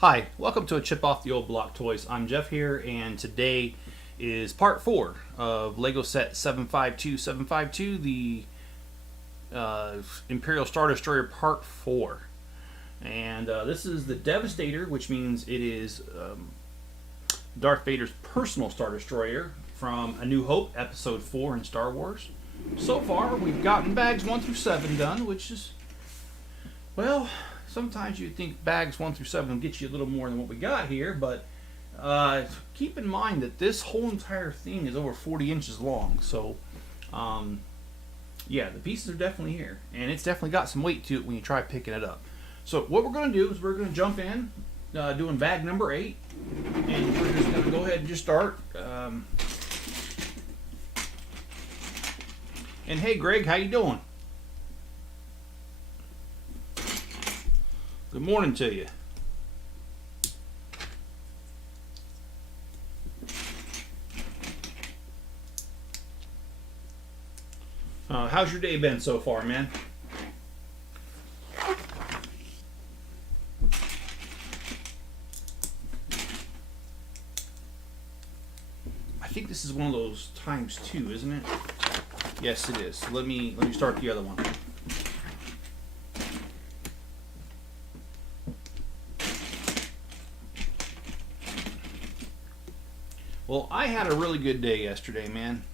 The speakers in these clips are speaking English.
Hi, welcome to a Chip Off the Old Block Toys. I'm Jeff here, and today is part 4 of Lego Set 752, the Imperial Star Destroyer Part 4. And this is the Devastator, which means it is Darth Vader's personal Star Destroyer from A New Hope, Episode 4 in Star Wars. So far, we've gotten bags 1 through 7 done, which is, well, sometimes you'd think bags 1 through 7 will get you a little more than what we got here, but keep in mind that this whole entire thing is over 40 inches long. So, yeah, the pieces are definitely here, and it's definitely got some weight to it when you try picking it up. So what we're going to do is we're going to jump in, doing bag number 8, and we're just going to go ahead and just start. And hey, Greg, how you doing? Good morning to you. How's your day been so far, man? I think this is one of those times 2, isn't it? Yes, it is. Let me start the other one. Well, I had a really good day yesterday, man.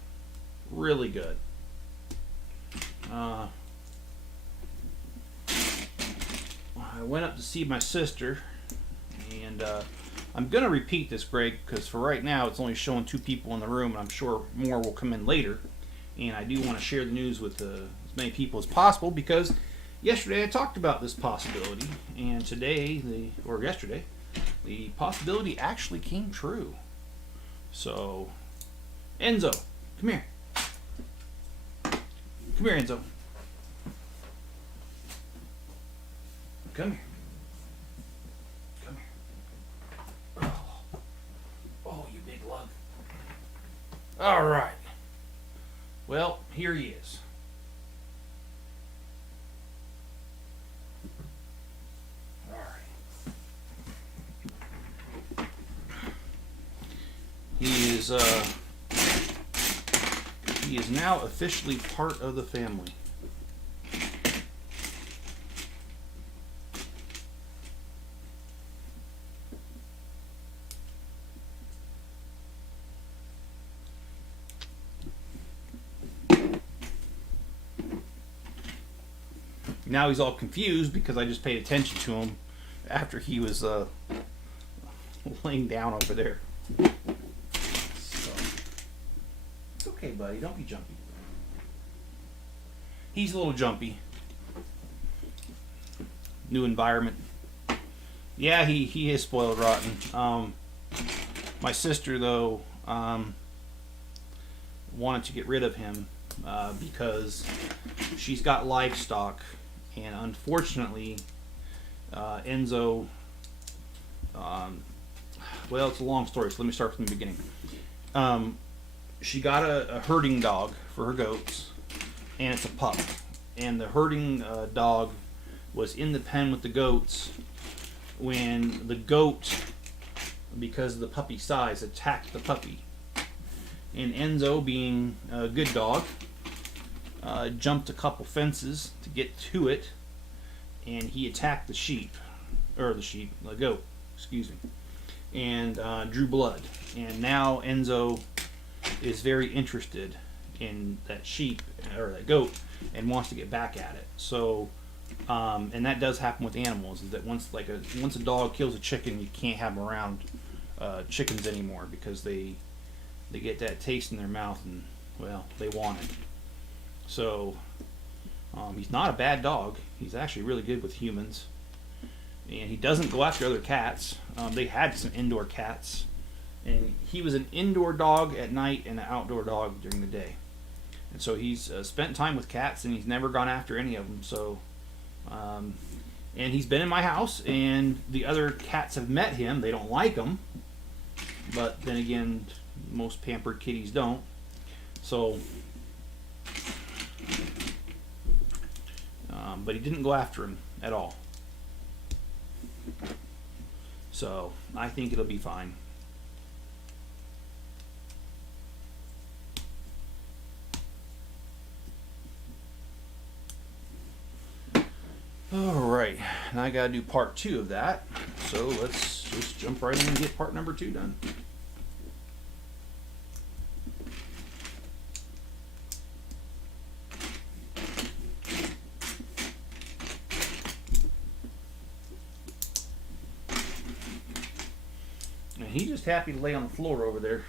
Really good. I went up to see my sister, and I'm going to repeat this, Greg, because for right now it's only showing 2 people in the room, and I'm sure more will come in later. And I do want to share the news with as many people as possible, because yesterday I talked about this possibility, and today, yesterday, the possibility actually came true. So, Enzo, come here. Come here, Enzo. Come here. Come here. Oh, you big lug. All right. Well, here he is. All right. He is now officially part of the family. Now he's all confused because I just paid attention to him after he was laying down over there. So, it's okay, buddy. Don't be jumpy. He's a little jumpy. New environment. Yeah, he is spoiled rotten. My sister, though, wanted to get rid of him because she's got livestock. And unfortunately, Enzo, well, it's a long story, so let me start from the beginning. She got a herding dog for her goats, and it's a pup. And the herding dog was in the pen with the goats when the goat, because of the puppy size, attacked the puppy. And Enzo, being a good dog, jumped a couple fences to get to it, and he attacked the goat, excuse me, and drew blood. And now Enzo is very interested in that goat, and wants to get back at it. So, and that does happen with animals. Is that once a dog kills a chicken, you can't have them around chickens anymore because they get that taste in their mouth, and well, they want it. So, he's not a bad dog. He's actually really good with humans. And he doesn't go after other cats. They had some indoor cats. And he was an indoor dog at night and an outdoor dog during the day. And so he's spent time with cats, and he's never gone after any of them. So, and he's been in my house, and the other cats have met him. They don't like him. But then again, most pampered kitties don't. So, but he didn't go after him at all. So I think it'll be fine. Alright, now I gotta do part 2 of that. So let's just jump right in and get part number 2 done. And he's just happy to lay on the floor over there.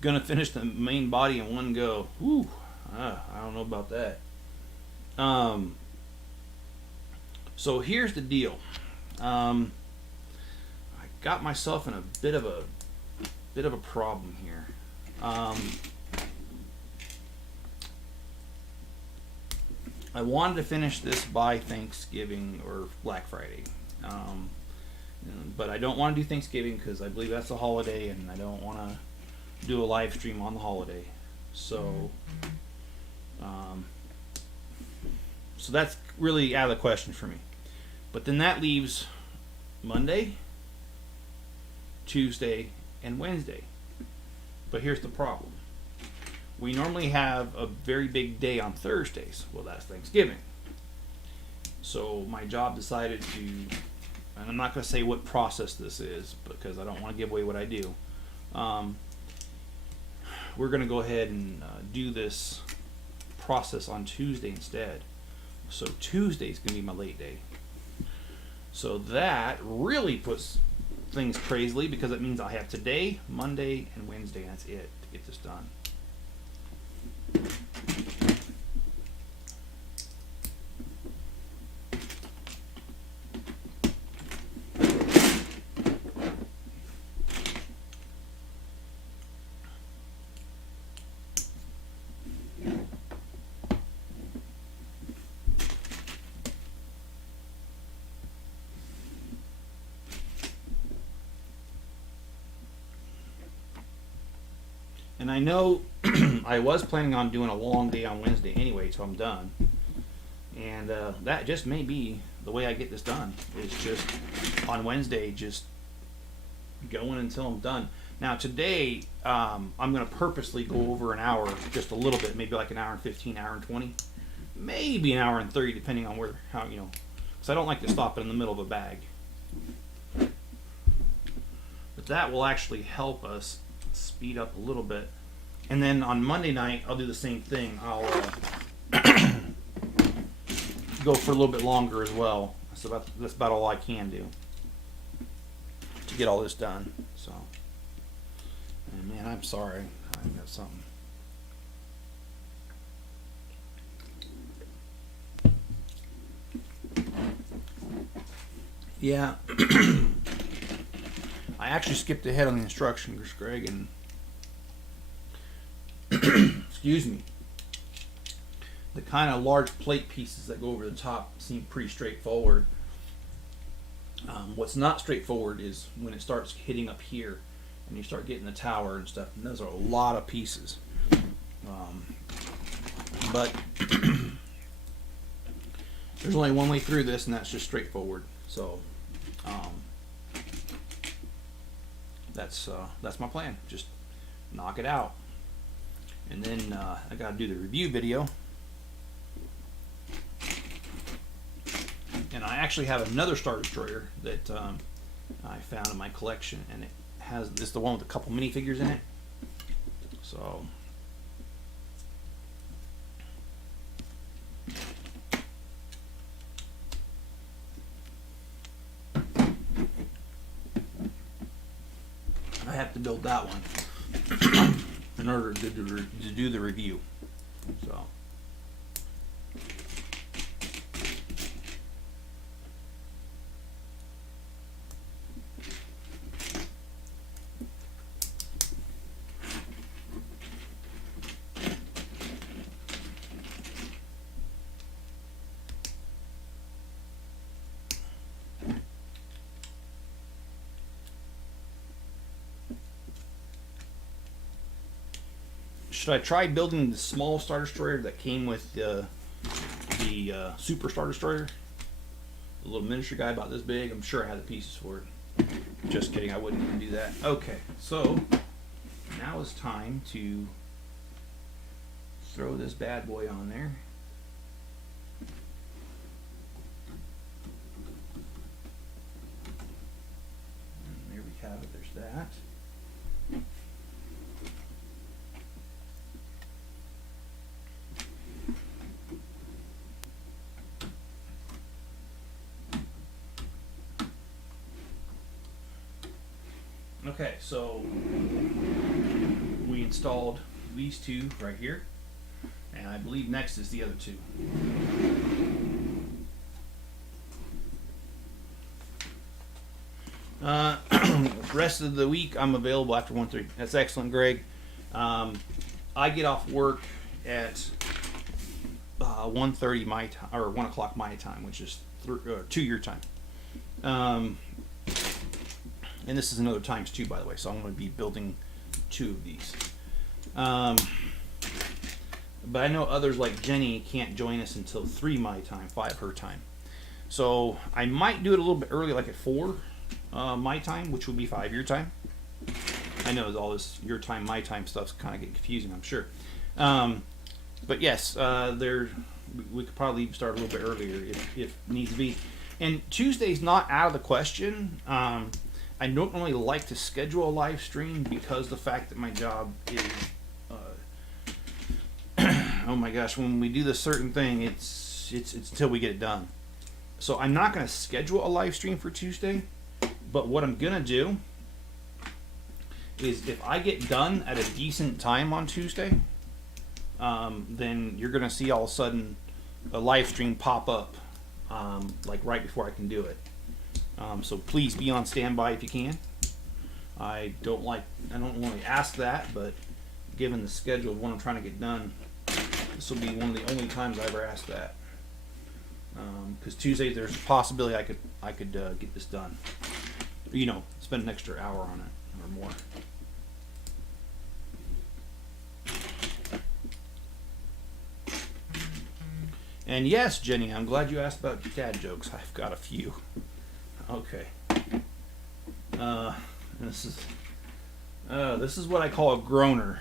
Gonna finish the main body in one go. Whew, I don't know about that. So here's the deal. I got myself in a bit of a problem here. I wanted to finish this by Thanksgiving or Black Friday. But I don't want to do Thanksgiving because I believe that's a holiday and I don't want to do a live stream on the holiday. So so that's really out of the question for me. But then that leaves Monday, Tuesday, and Wednesday. But here's the problem. We normally have a very big day on Thursdays. Well, that's Thanksgiving. So my job decided to, and I'm not going to say what process this is because I don't want to give away what I do. We're going to go ahead and do this process on Tuesday instead. So Tuesday's going to be my late day. So that really puts things crazily because it means I have today, Monday, and Wednesday, and that's it to get this done. And I know I was planning on doing a long day on Wednesday anyway, so I'm done. And that just may be the way I get this done. It's just on Wednesday, just going until I'm done. Now today, I'm going to purposely go over an hour, just a little bit, maybe like an hour and 15, hour and 20, maybe an hour and 30, depending on how, because I don't like to stop in the middle of a bag. But that will actually help us speed up a little bit. And then on Monday night I'll do the same thing. I'll go for a little bit longer as well. That's about all I can do to get all this done. So, and man, I'm sorry, I got something. Yeah. I actually skipped ahead on the instructions, Greg, and excuse me. The kind of large plate pieces that go over the top seem pretty straightforward. What's not straightforward is when it starts hitting up here and you start getting the tower and stuff, and those are a lot of pieces. But there's only one way through this, and that's just straightforward. So that's my plan. Just knock it out, and then I got to do the review video. And I actually have another Star Destroyer that I found in my collection, and it's the one with a couple minifigures in it. So I have to build that one in order to do the review. So. Should I try building the small Star Destroyer that came with the the Superstar Destroyer. A little miniature guy about this big. I'm sure I had the pieces for it. Just kidding, I wouldn't even do that. Okay, so now it's time to throw this bad boy on there. And there we have it, there's that. Okay, so we installed these two right here, and I believe next is the other two. Rest of the week I'm available after 1:30. That's excellent, Greg. I get off work at 1:30 my time, or 1 o'clock my time, which is 2 your time. And this is another times 2, by the way, so I'm going to be building 2 of these. But I know others like Jenny can't join us until 3 my time, 5 her time. So I might do it a little bit early, like at 4 my time, which would be 5 your time. I know all this your time, my time stuff's kind of getting confusing, I'm sure. But yes, we could probably start a little bit earlier if needs be. And Tuesday's not out of the question. I don't really like to schedule a live stream because the fact that my job is, oh my gosh, when we do this certain thing, it's until we get it done. So I'm not going to schedule a live stream for Tuesday, but what I'm going to do is if I get done at a decent time on Tuesday, then you're going to see all of a sudden a live stream pop up, like right before I can do it. So please be on standby if you can. I don't really ask that, but given the schedule of when I'm trying to get done, this will be one of the only times I ever ask that. Because Tuesday there's a possibility I could get this done. You know, spend an extra hour on it or more. And yes, Jenny, I'm glad you asked about dad jokes. I've got a few. Okay. This is what I call a groaner.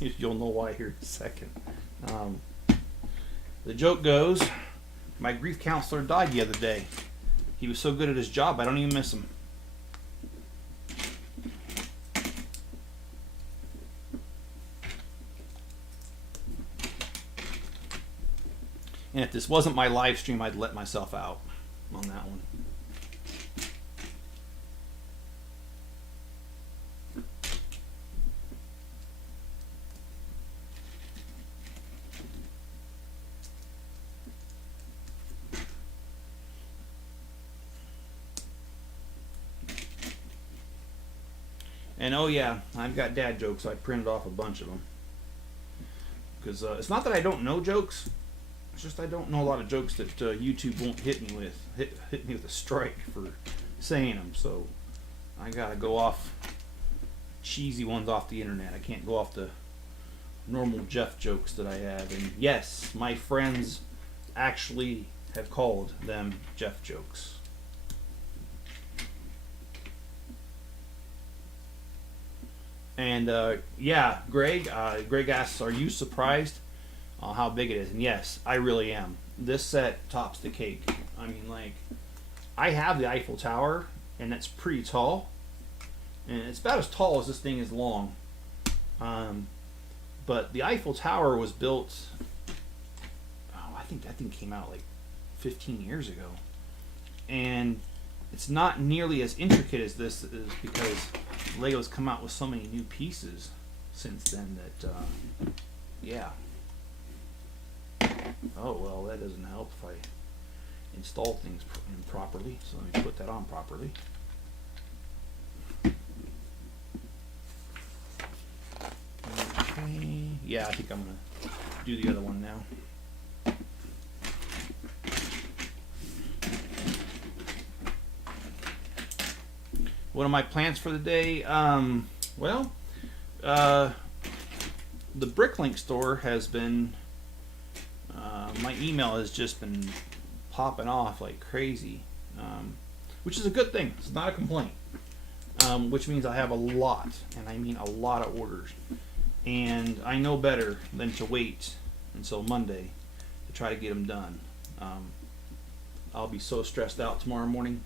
You'll know why here in a second. The joke goes, my grief counselor died the other day. He was so good at his job, I don't even miss him. And if this wasn't my live stream, I'd let myself out on that one. And oh yeah, I've got dad jokes. I printed off a bunch of them. Because it's not that I don't know jokes. It's just I don't know a lot of jokes that YouTube won't hit me with a strike for saying them. So I gotta go off cheesy ones off the internet. I can't go off the normal Jeff jokes that I have. And yes, my friends actually have called them Jeff jokes. And yeah, Greg asks, are you surprised how big it is? And yes, I really am. This set tops the cake. I mean, like, I have the Eiffel Tower, and that's pretty tall. And it's about as tall as this thing is long. But the Eiffel Tower was built, I think that thing came out like 15 years ago. And it's not nearly as intricate as this is because Lego's come out with so many new pieces since then that, yeah. Oh, well, that doesn't help if I install things improperly. So let me put that on properly. Okay. Yeah, I think I'm going to do the other one now. What are my plans for the day? Well, the Bricklink store has been my email has just been popping off like crazy, which is a good thing. It's not a complaint, which means I have a lot, and I mean a lot of orders. And I know better than to wait until Monday to try to get them done. I'll be so stressed out tomorrow morning.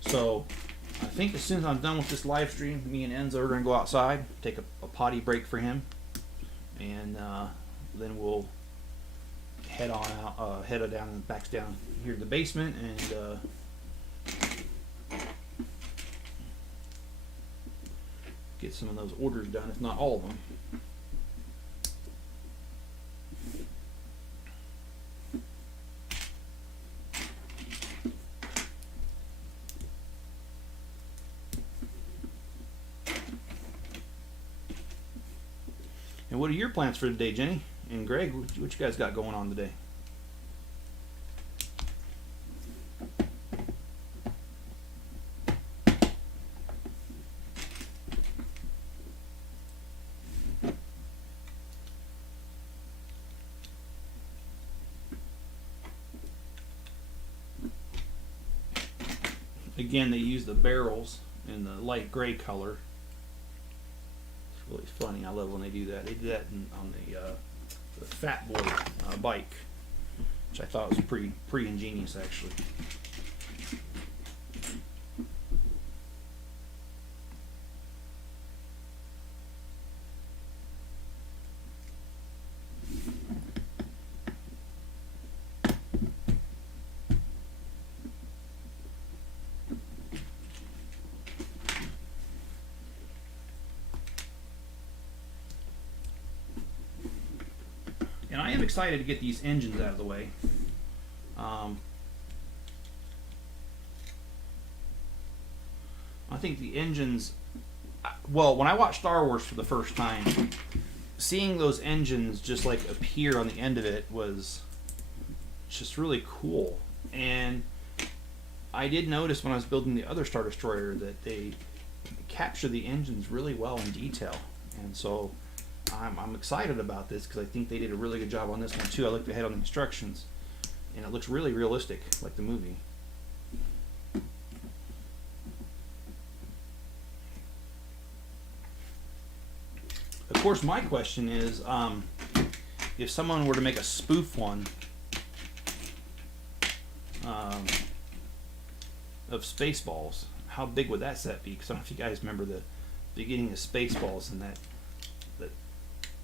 So I think as soon as I'm done with this live stream, me and Enzo are going to go outside, take a potty break for him, and then we'll head on out, head down and back down here to the basement, and get some of those orders done, if not all of them. And what are your plans for today, Jenny and Greg? What you guys got going on today? Again, they use the barrels in the light gray color. It's really funny. I love when they do that. They did that on the Fat Boy bike, which I thought was pretty ingenious, actually. And I am excited to get these engines out of the way. I think the engines, well, when I watched Star Wars for the first time, seeing those engines just like appear on the end of it was just really cool. And I did notice when I was building the other Star Destroyer that they capture the engines really well in detail. And so I'm excited about this because I think they did a really good job on this one too. I looked ahead on the instructions, and it looks really realistic, like the movie. Of course, my question is, if someone were to make a spoof one of Spaceballs, how big would that set be? Because I don't know if you guys remember the beginning of Spaceballs and that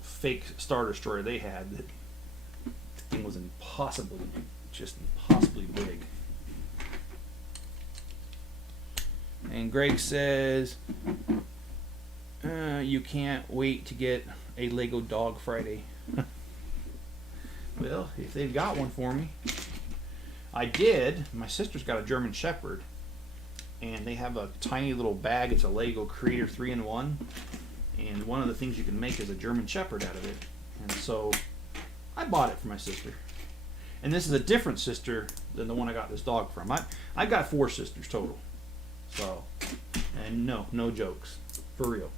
fake Star Destroyer they had. That thing was just impossibly big. And Greg says, you can't wait to get a Lego Dog Friday. Well, if they've got one for me. I did. My sister's got a German Shepherd, and they have a tiny little bag. It's a Lego Creator 3-in-1, and one of the things you can make is a German Shepherd out of it. And so I bought it for my sister. And this is a different sister than the one I got this dog from. I've got 4 sisters total. So, and no jokes. For real.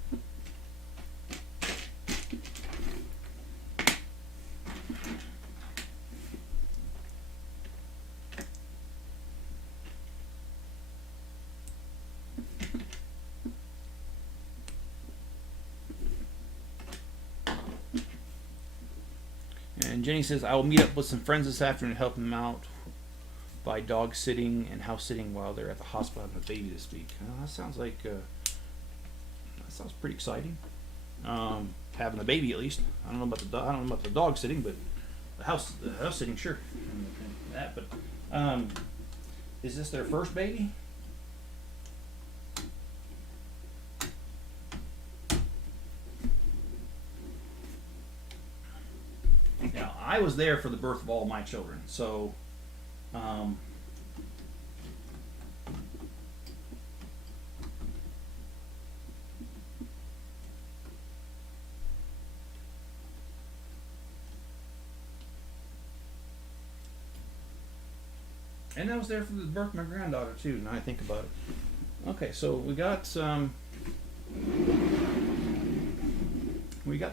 And Jenny says, I will meet up with some friends this afternoon to help them out by dog sitting and house sitting while they're at the hospital having a baby this week. That sounds like that sounds pretty exciting. Having a baby, at least. I don't know about the dog sitting, but the house sitting, sure. That, but is this their first baby? Now, I was there for the birth of all my children, so and I was there for the birth of my granddaughter too, now I think about it. Okay, so we got the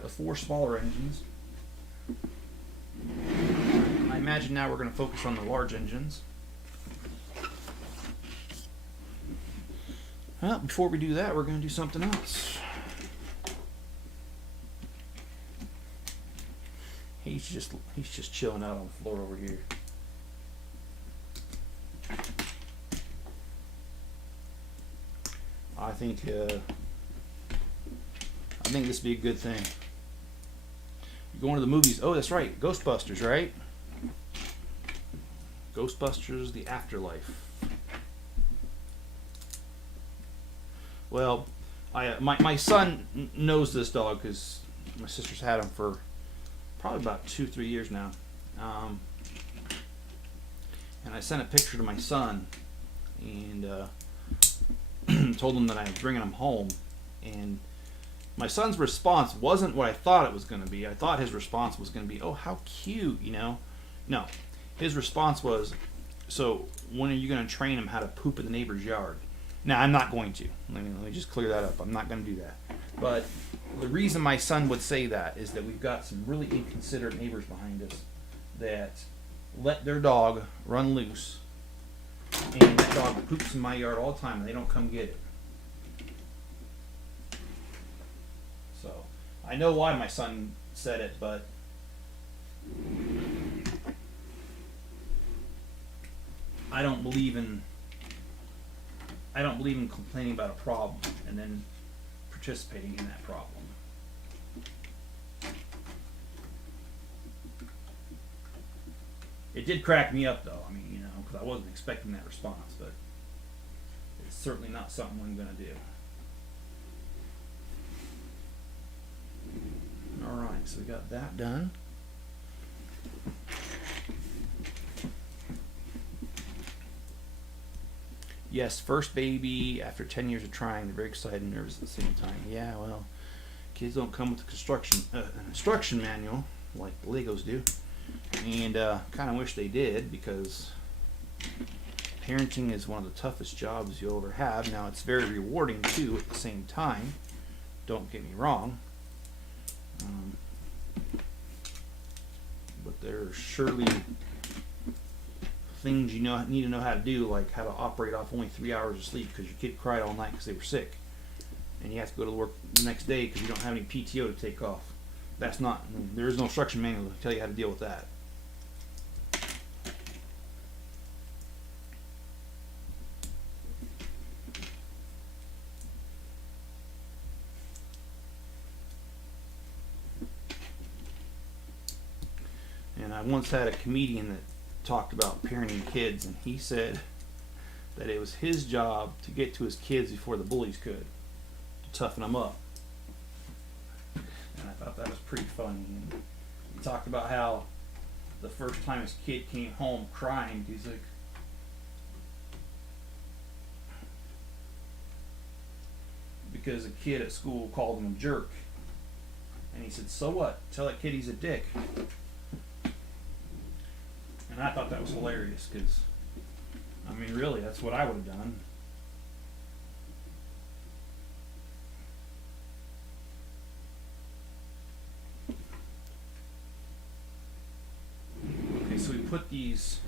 4 smaller engines. imagine now we're going to focus on the large engines. Well, before we do that, we're going to do something else. He's just chilling out on the floor over here. I think this would be a good thing. You're going to the movies. Oh, that's right, Ghostbusters, right? Ghostbusters: The Afterlife. Well, my son knows this dog because my sister's had him for probably about 2-3 years now. And I sent a picture to my son and told him that I was bringing him home. And my son's response wasn't what I thought it was going to be. I thought his response was going to be, "Oh, how cute," you know. No, his response was, "So when are you going to train him how to poop in the neighbor's yard?" Now, I'm not going to. Let me just clear that up. I'm not going to do that. But the reason my son would say that is that we've got some really inconsiderate neighbors behind us that let their dog run loose, and that dog poops in my yard all the time, and they don't come get it. So I know why my son said it, but I don't believe in complaining about a problem and then participating in that problem. It did crack me up, though. I mean, you know, because I wasn't expecting that response, but it's certainly not something I'm going to do. All right, so we got that done. Yes, first baby after 10 years of trying. They're very excited and nervous at the same time. Yeah, well, kids don't come with an instruction manual like the Legos do. And kind of wish they did, because parenting is one of the toughest jobs you'll ever have. Now, it's very rewarding, too, at the same time. Don't get me wrong. But there are surely things you need to know how to do, like how to operate off only 3 hours of sleep because your kid cried all night because they were sick, and you have to go to work the next day because you don't have any PTO to take off. That's not. There is no instruction manual to tell you how to deal with that. And I once had a comedian that talked about parenting kids, and he said that it was his job to get to his kids before the bullies could, to toughen them up. And I thought that was pretty funny. And he talked about how the first time his kid came home crying, he's like, because a kid at school called him a jerk. And he said, "So what? Tell that kid he's a dick." And I thought that was hilarious, because, I mean, really, that's what I would have done. Okay, so we put these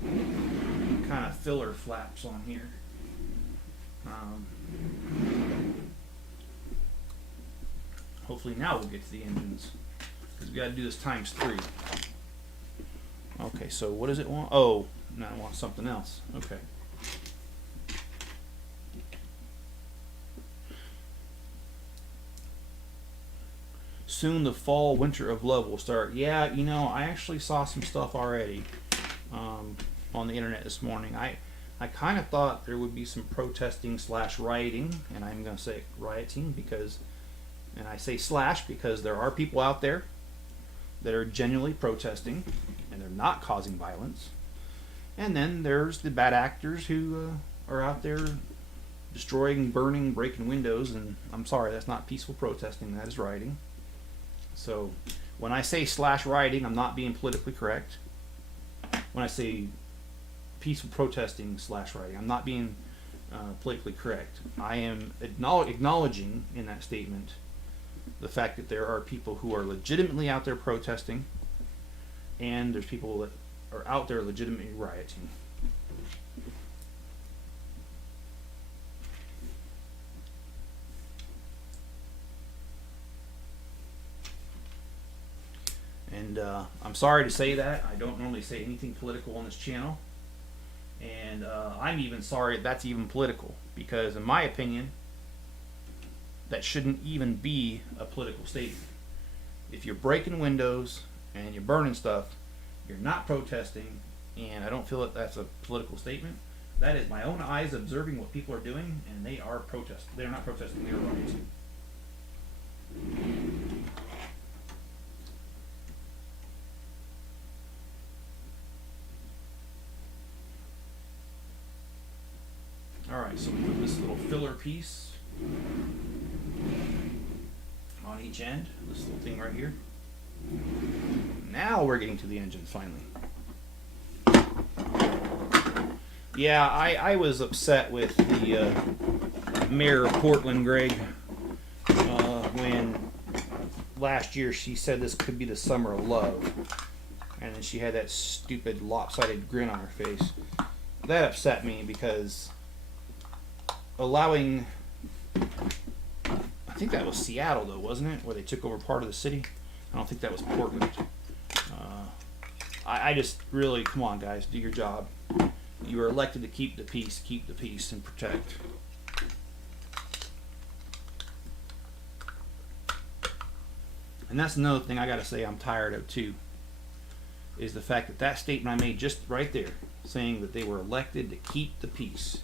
kind of filler flaps on here. Hopefully now we'll get to the engines, because we got to do this times 3. Okay, so what does it want? Oh, now it wants something else. Okay. Soon the fall winter of love will start. Yeah, you know, I actually saw some stuff already on the internet this morning. I kind of thought there would be some protesting / rioting, and I'm going to say rioting because, and I say / because there are people out there that are genuinely protesting, and they're not causing violence. And then there's the bad actors who are out there destroying, burning, breaking windows, and I'm sorry, that's not peaceful protesting, that is rioting. So when I say / rioting, I'm not being politically correct. When I say peaceful protesting / rioting, I'm not being politically correct. I am acknowledging in that statement the fact that there are people who are legitimately out there protesting, and there's people that are out there legitimately rioting. And I'm sorry to say that. I don't normally say anything political on this channel. And I'm even sorry that's even political. Because in my opinion, that shouldn't even be a political statement. If you're breaking windows and you're burning stuff, you're not protesting, and I don't feel that that's a political statement. That is my own eyes observing what people are doing, and they are protesting. They're not protesting, they're rioting. Alright, so we put this little filler piece on each end, this little thing right here. Now we're getting to the engine finally. Yeah, I was upset with the mayor of Portland, Greg, when last year she said this could be the summer of love. And then she had that stupid lopsided grin on her face. That upset me because allowing, I think that was Seattle though, wasn't it? Where they took over part of the city. I don't think that was Portland. I just really, come on guys, do your job. You were elected to keep the peace and protect. And that's another thing I gotta say I'm tired of too, is the fact that that statement I made just right there, saying that they were elected to keep the peace.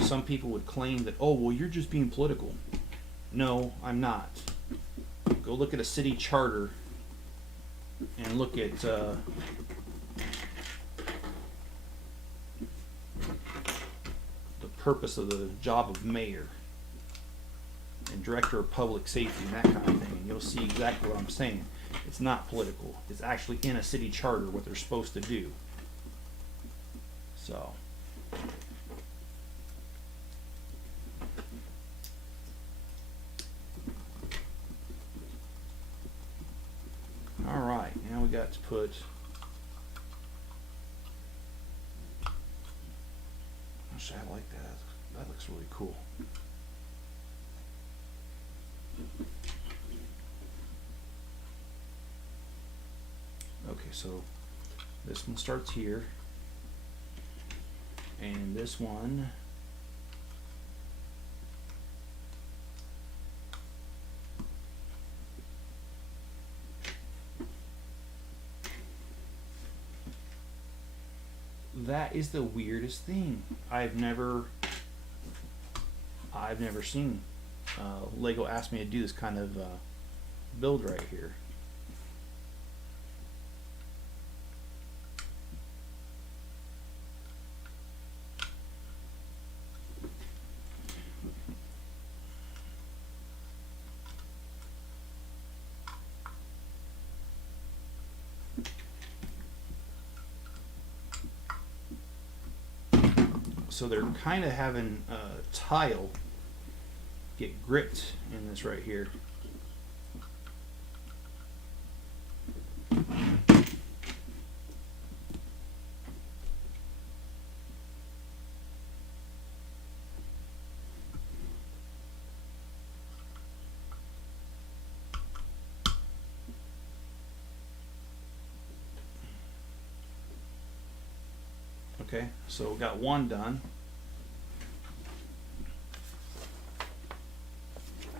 Some people would claim that, oh, well, you're just being political. No, I'm not. Go look at a city charter and look at the purpose of the job of mayor and director of public safety and that kind of thing, and you'll see exactly what I'm saying. It's not political. It's actually in a city charter what they're supposed to do. So alright, now we got to put, gosh, I like that. That looks really cool. Okay, so this one starts here, and this one that is the weirdest thing. I've never seen. Lego asked me to do this kind of build right here. So they're kind of having tile get gripped in this right here. Okay, so we got one done.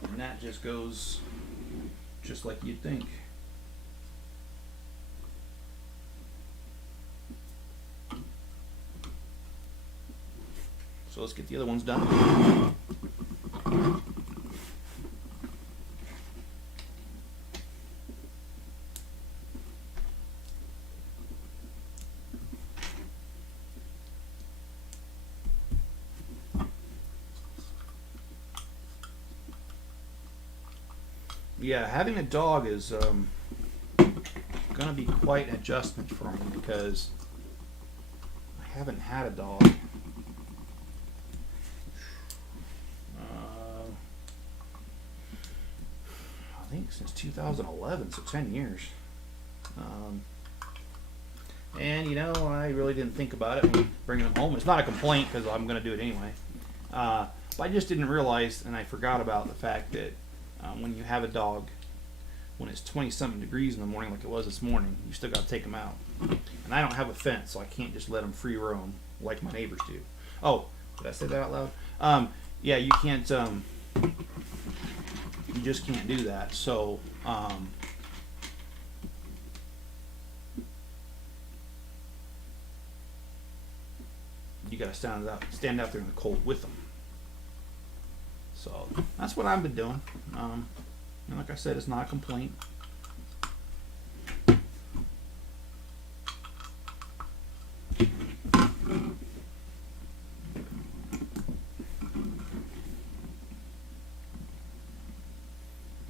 And that just goes just like you'd think. So let's get the other ones done. Yeah, having a dog is gonna be quite an adjustment for me because I haven't had a dog. I think since 2011, so 10 years. And, you know, I really didn't think about it when bringing them home. It's not a complaint because I'm going to do it anyway. But I just didn't realize, and I forgot about the fact that when you have a dog, when it's 20-something degrees in the morning like it was this morning, you still got to take them out. And I don't have a fence, so I can't just let them free roam like my neighbors do. Oh, did I say that out loud? Yeah, you can't, you just can't do that. So, you got to stand out there in the cold with them. So that's what I've been doing. And like I said, it's not a complaint.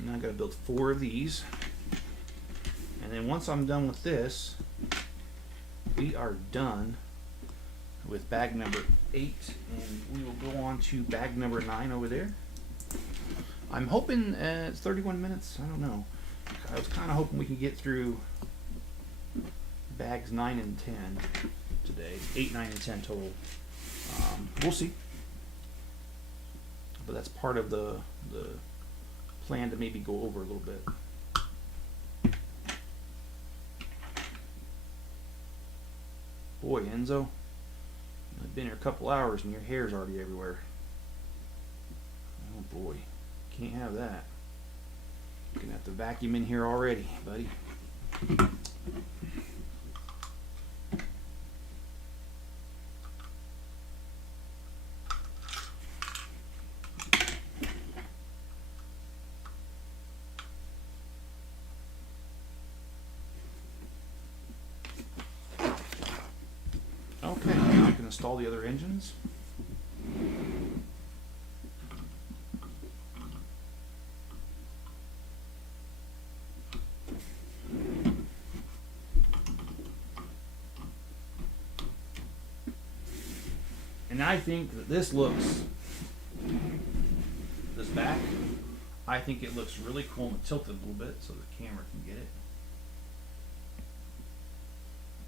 Now I got to build 4 of these, and then once I'm done with this, we are done with bag number 8, and we will go on to bag number 9 over there. I'm hoping it's 31 minutes. I don't know. I was kind of hoping we could get through bags 9 and 10 today. 8, 9, and 10 total. We'll see. But that's part of the plan to maybe go over a little bit. Boy, Enzo, I've been here a couple hours and your hair's already everywhere. Oh boy, can't have that. You're gonna have to vacuum in here already, buddy. Okay, now I can install the other engines. And I think that this back, I think it looks really cool. I'm going to tilt it a little bit so the camera can get it.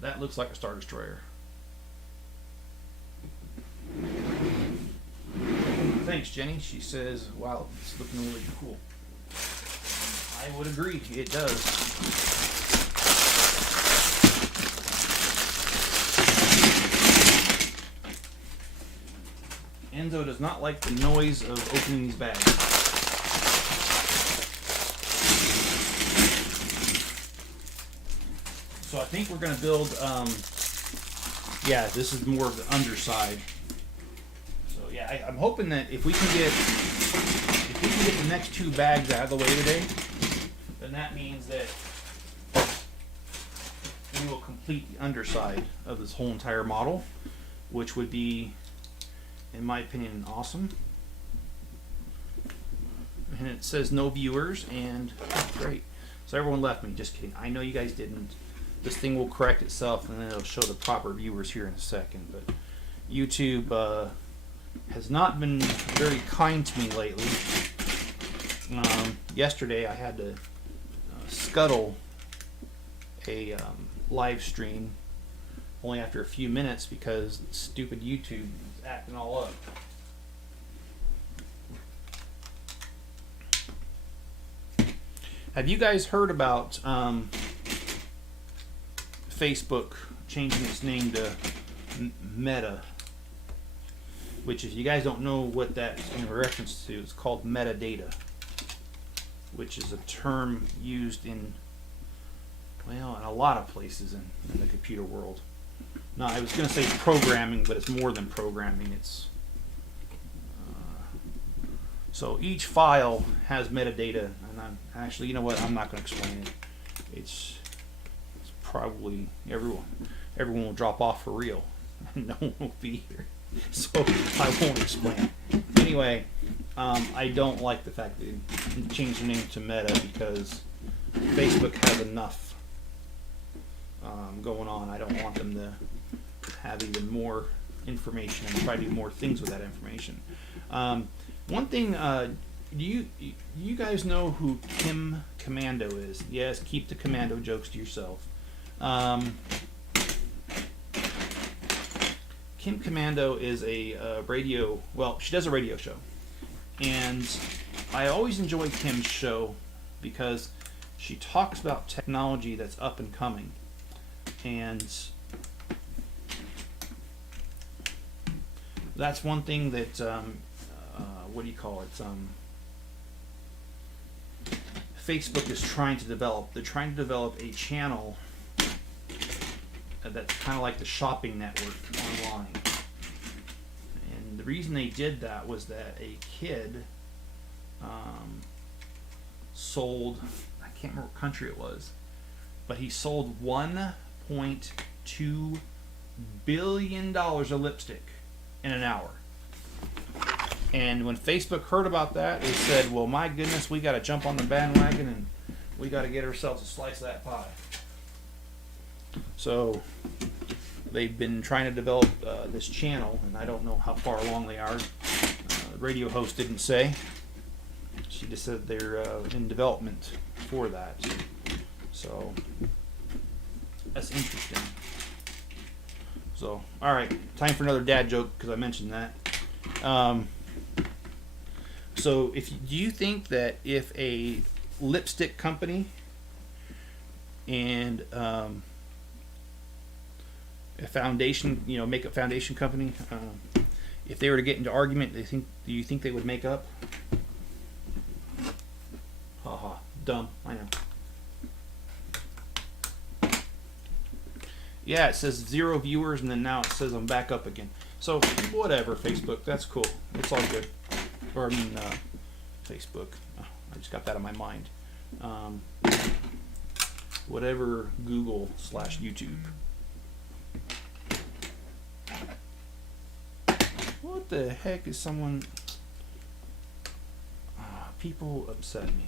That looks like a Star Destroyer. Thanks, Jenny. She says, wow, it's looking really cool. I would agree, it does. Enzo does not like the noise of opening these bags. So I think we're going to build, yeah, this is more of the underside. So yeah, I'm hoping that if we can get the next 2 bags out of the way today, then that means that we will complete the underside of this whole entire model, which would be, in my opinion, awesome. And it says no viewers, and great. So everyone left me. Just kidding. I know you guys didn't. This thing will correct itself, and then it'll show the proper viewers here in a second. But YouTube has not been very kind to me lately. Yesterday I had to scuttle a live stream only after a few minutes because stupid YouTube is acting all up. Have you guys heard about Facebook changing its name to Meta? Which, if you guys don't know what that's in reference to, it's called metadata, which is a term used in, well, in a lot of places in the computer world. No, I was going to say programming, but it's more than programming. It's so each file has metadata, and I'm actually, you know what? I'm not going to explain it. It's probably everyone will drop off for real. No one will be here, so I won't explain. Anyway, I don't like the fact that they changed the name to Meta because Facebook has enough going on. I don't want them to have even more information and try to do more things with that information. One thing, do you guys know who Kim Commando is? Yes, keep the commando jokes to yourself. Kim Commando is a radio. Well, she does a radio show, and I always enjoy Kim's show because she talks about technology that's up and coming, and that's one thing that what do you call it? Facebook is trying to develop. They're trying to develop a channel that's kind of like the shopping network online. And the reason they did that was that a kid sold, I can't remember what country it was, but he sold $1.2 billion of lipstick in an hour. And when Facebook heard about that, they said, well, my goodness, we got to jump on the bandwagon and we got to get ourselves a slice of that pie. So they've been trying to develop this channel, and I don't know how far along they are. The radio host didn't say. She just said they're in development for that. So that's interesting. So, all right, time for another dad joke because I mentioned that. So, do you think that if a lipstick company and a foundation, makeup foundation company, if they were to get into argument, do you think they would make up? Haha, dumb. I know. Yeah, it says 0 viewers, and then now it says I'm back up again. So whatever, Facebook, that's cool. It's all good. Or Facebook. Oh, I just got that in my mind. Whatever, Google/YouTube. What the heck is someone? People upset me.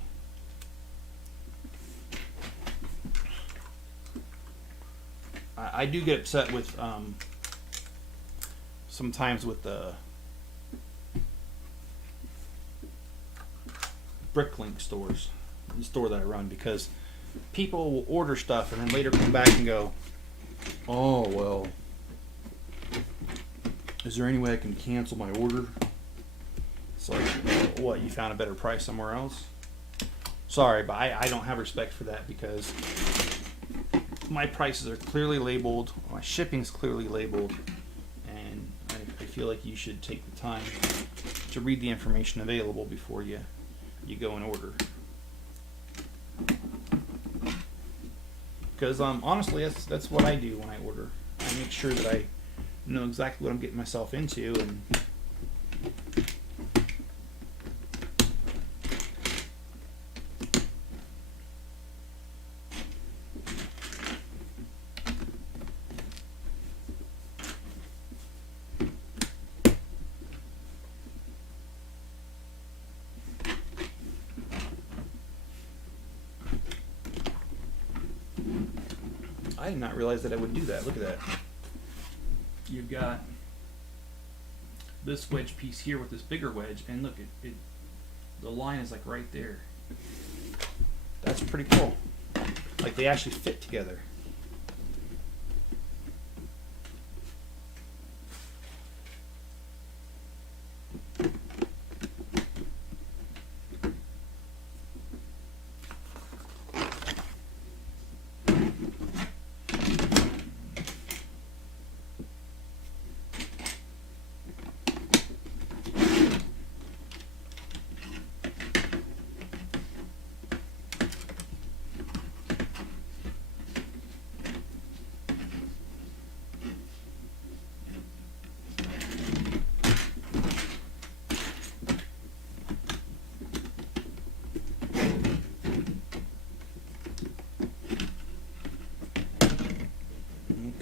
I do get upset with sometimes with the Bricklink stores, the store that I run, because people will order stuff and then later come back and go, oh, well, is there any way I can cancel my order? It's like, what, you found a better price somewhere else? Sorry, but I don't have respect for that, because my prices are clearly labeled, my shipping is clearly labeled, and I feel like you should take the time to read the information available before you go and order. Because honestly, that's what I do when I order. I make sure that I know exactly what I'm getting myself into, and I did not realize that I would do that. Look at that. You've got this wedge piece here with this bigger wedge, and look, the line is like right there. That's pretty cool. Like they actually fit together.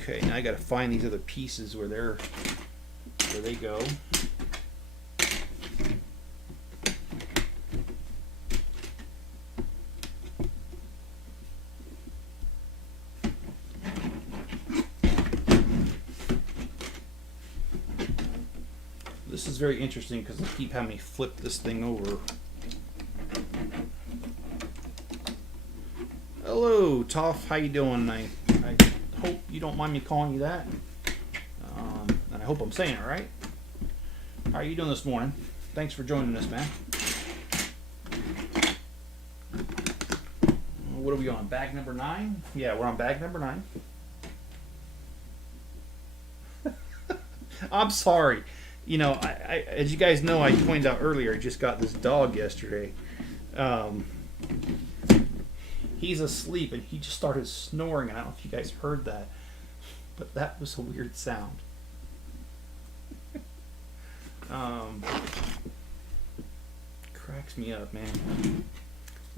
Okay, now I gotta find these other pieces where they go. This is very interesting because they keep having me flip this thing over. Hello, Toff. How you doing? I hope you don't mind me calling you that. And I hope I'm saying it right. How are you doing this morning? Thanks for joining us, man. What are we on? Bag number 9? Yeah, we're on bag number 9. I'm sorry. You know, I as you guys know, I pointed out earlier, I just got this dog yesterday. He's asleep and he just started snoring. And I don't know if you guys heard that, but that was a weird sound. Cracks me up, man.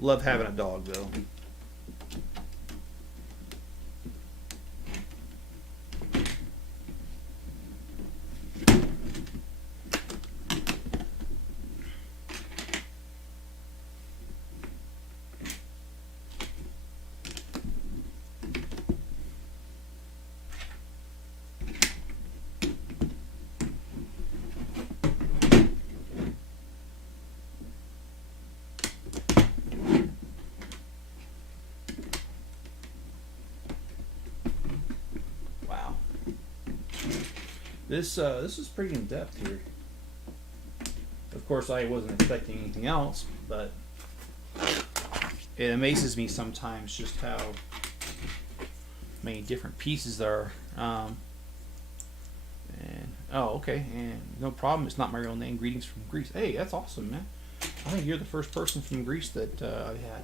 Love having a dog, though. This is pretty in depth here. Of course, I wasn't expecting anything else, but it amazes me sometimes just how many different pieces there are. And oh, okay, and no problem. It's not my real name. Greetings from Greece. Hey, that's awesome, man. I think you're the first person from Greece that I've had.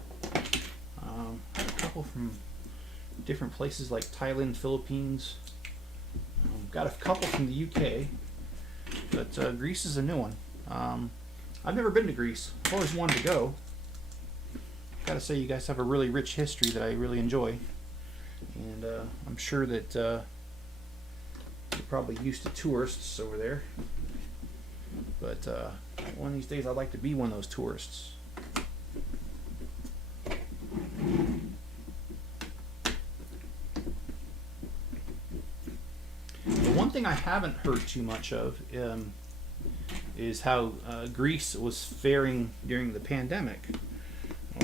I had a couple from different places like Thailand, Philippines. Got a couple from the UK, but Greece is a new one. I've never been to Greece. I've always wanted to go. Gotta say, you guys have a really rich history that I really enjoy, and I'm sure that you're probably used to tourists over there. But one of these days, I'd like to be one of those tourists. One thing I haven't heard too much of is how Greece was faring during the pandemic.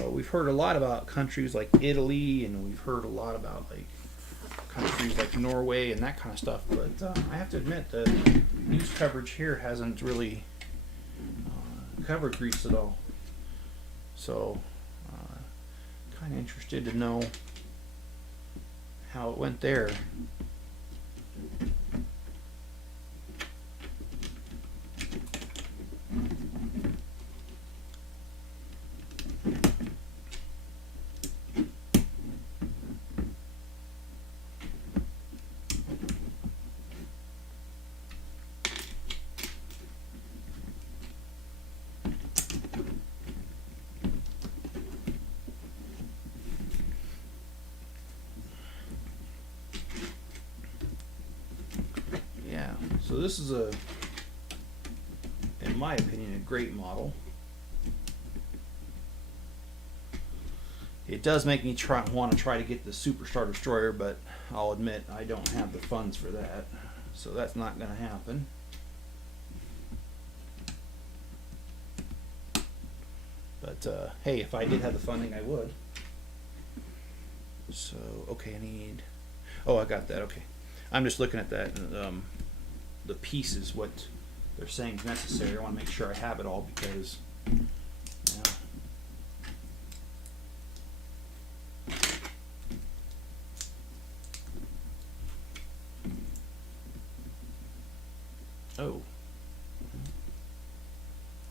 We've heard a lot about countries like Italy, and we've heard a lot about like countries like Norway and that kind of stuff. But I have to admit the news coverage here hasn't really covered Greece at all. So, kind of interested to know how it went there. So this is in my opinion, a great model. It does make me want to try to get the Superstar Destroyer, but I'll admit I don't have the funds for that, so that's not going to happen. But hey, if I did have the funding, I would. So okay, I need. Oh, I got that. Okay, I'm just looking at that. The pieces, what they're saying is necessary. I want to make sure I have it all because, yeah. Oh,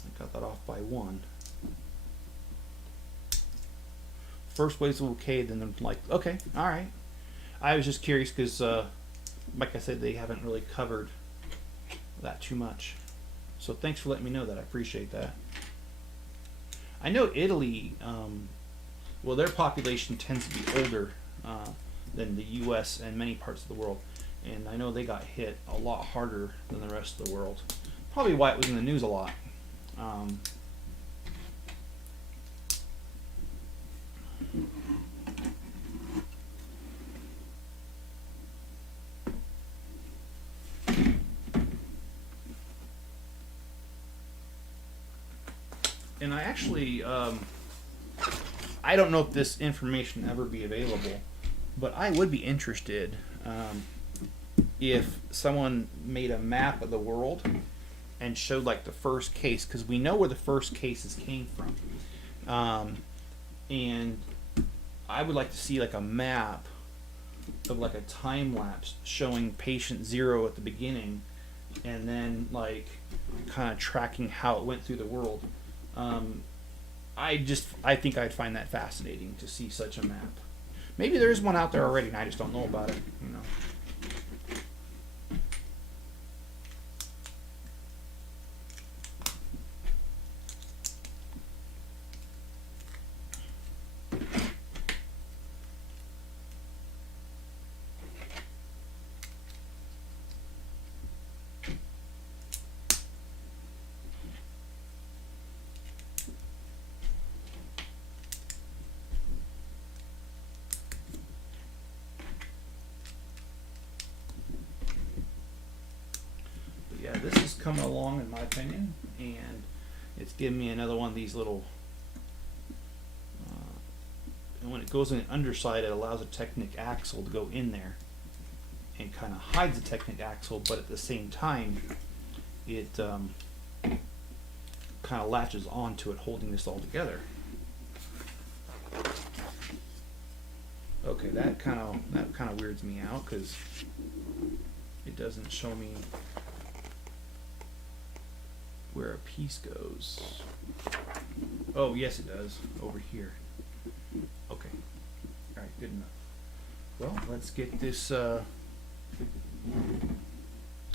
I got that off by 1. First wave's okay, then I'm like, okay, all right. I was just curious because, like I said, they haven't really covered that too much. So thanks for letting me know that. I appreciate that. I know Italy, well, their population tends to be older than the U.S. and many parts of the world. And I know they got hit a lot harder than the rest of the world. Probably why it was in the news a lot. And I actually, I don't know if this information ever be available, but I would be interested if someone made a map of the world and showed like the first case, because we know where the first cases came from, and I would like to see like a map of like a time lapse showing patient 0 at the beginning, and then like kind of tracking how it went through the world. I think I'd find that fascinating to see such a map. Maybe there is one out there already and I just don't know about it, you know. Yeah, this is coming along in my opinion, and it's giving me another one of these little, and when it goes in the underside, it allows a Technic axle to go in there and kind of hides the Technic axle, but at the same time it kind of latches onto it, holding this all together. Okay, that kind of weirds me out because it doesn't show me where a piece goes. Oh, yes it does, over here. Okay, alright, good enough. Well, let's get this,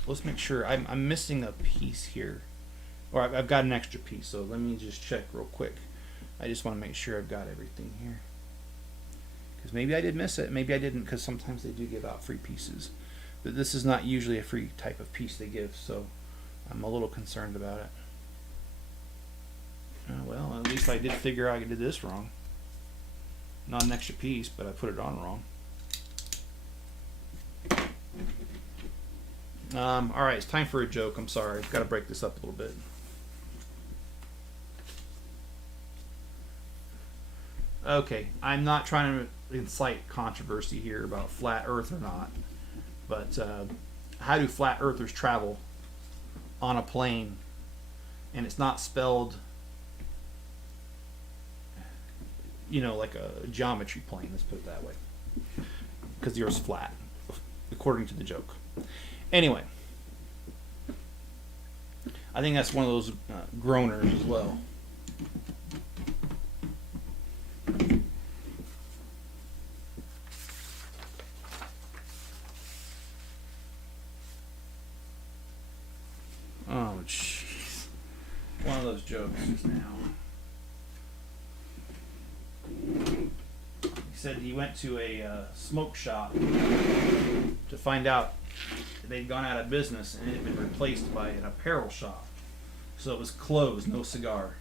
let's make sure, I'm missing a piece here. Or I've got an extra piece, so let me just check real quick. I just want to make sure I've got everything here. Because maybe I did miss it, maybe I didn't, because sometimes they do give out free pieces. But this is not usually a free type of piece they give, so I'm a little concerned about it. Well, at least I did figure out I did this wrong. Not an extra piece, but I put it on wrong. Alright, it's time for a joke. I'm sorry. I've got to break this up a little bit. Okay, I'm not trying to incite controversy here about flat Earth or not, but how do flat earthers travel on a plane and it's not spelled, you know, like a geometry plane, let's put it that way, because the Earth's flat, according to the joke. Anyway, I think that's one of those groaners as well. Oh, jeez. One of those jokes just now. He said he went to a smoke shop to find out they'd gone out of business and it had been replaced by an apparel shop. So it was closed, no cigar.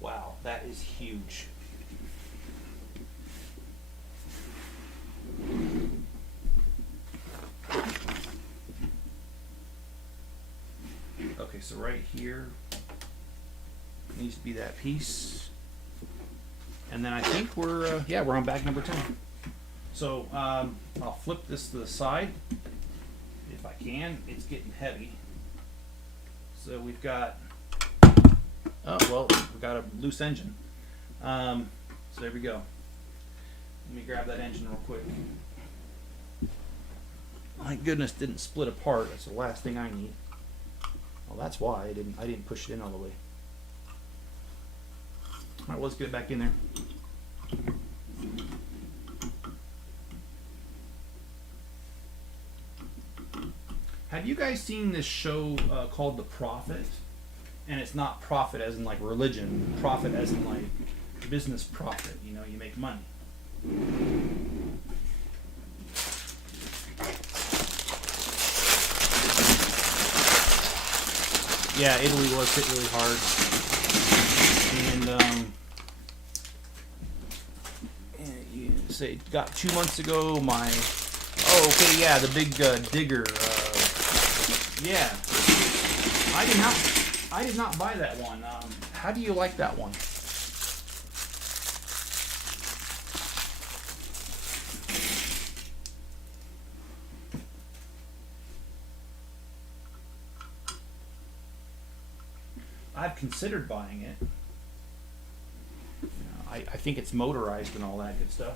Wow, that is huge. Okay, so right here needs to be that piece, and then I think we're we're on bag number 10. So I'll flip this to the side if I can. It's getting heavy. So we've got we've got a loose engine. So there we go. Let me grab that engine real quick. My goodness, didn't split apart. That's the last thing I need. Well, that's why I didn't push it in all the way. All right, let's get it back in there. Have you guys seen this show called The Prophet? And it's not profit as in like religion, profit as in like business profit. You know, you make money. Yeah, Italy was hit really hard, and you say got 2 months ago. The big digger, Yeah. I did not buy that one. How do you like that one? I've considered buying it. I think it's motorized and all that good stuff.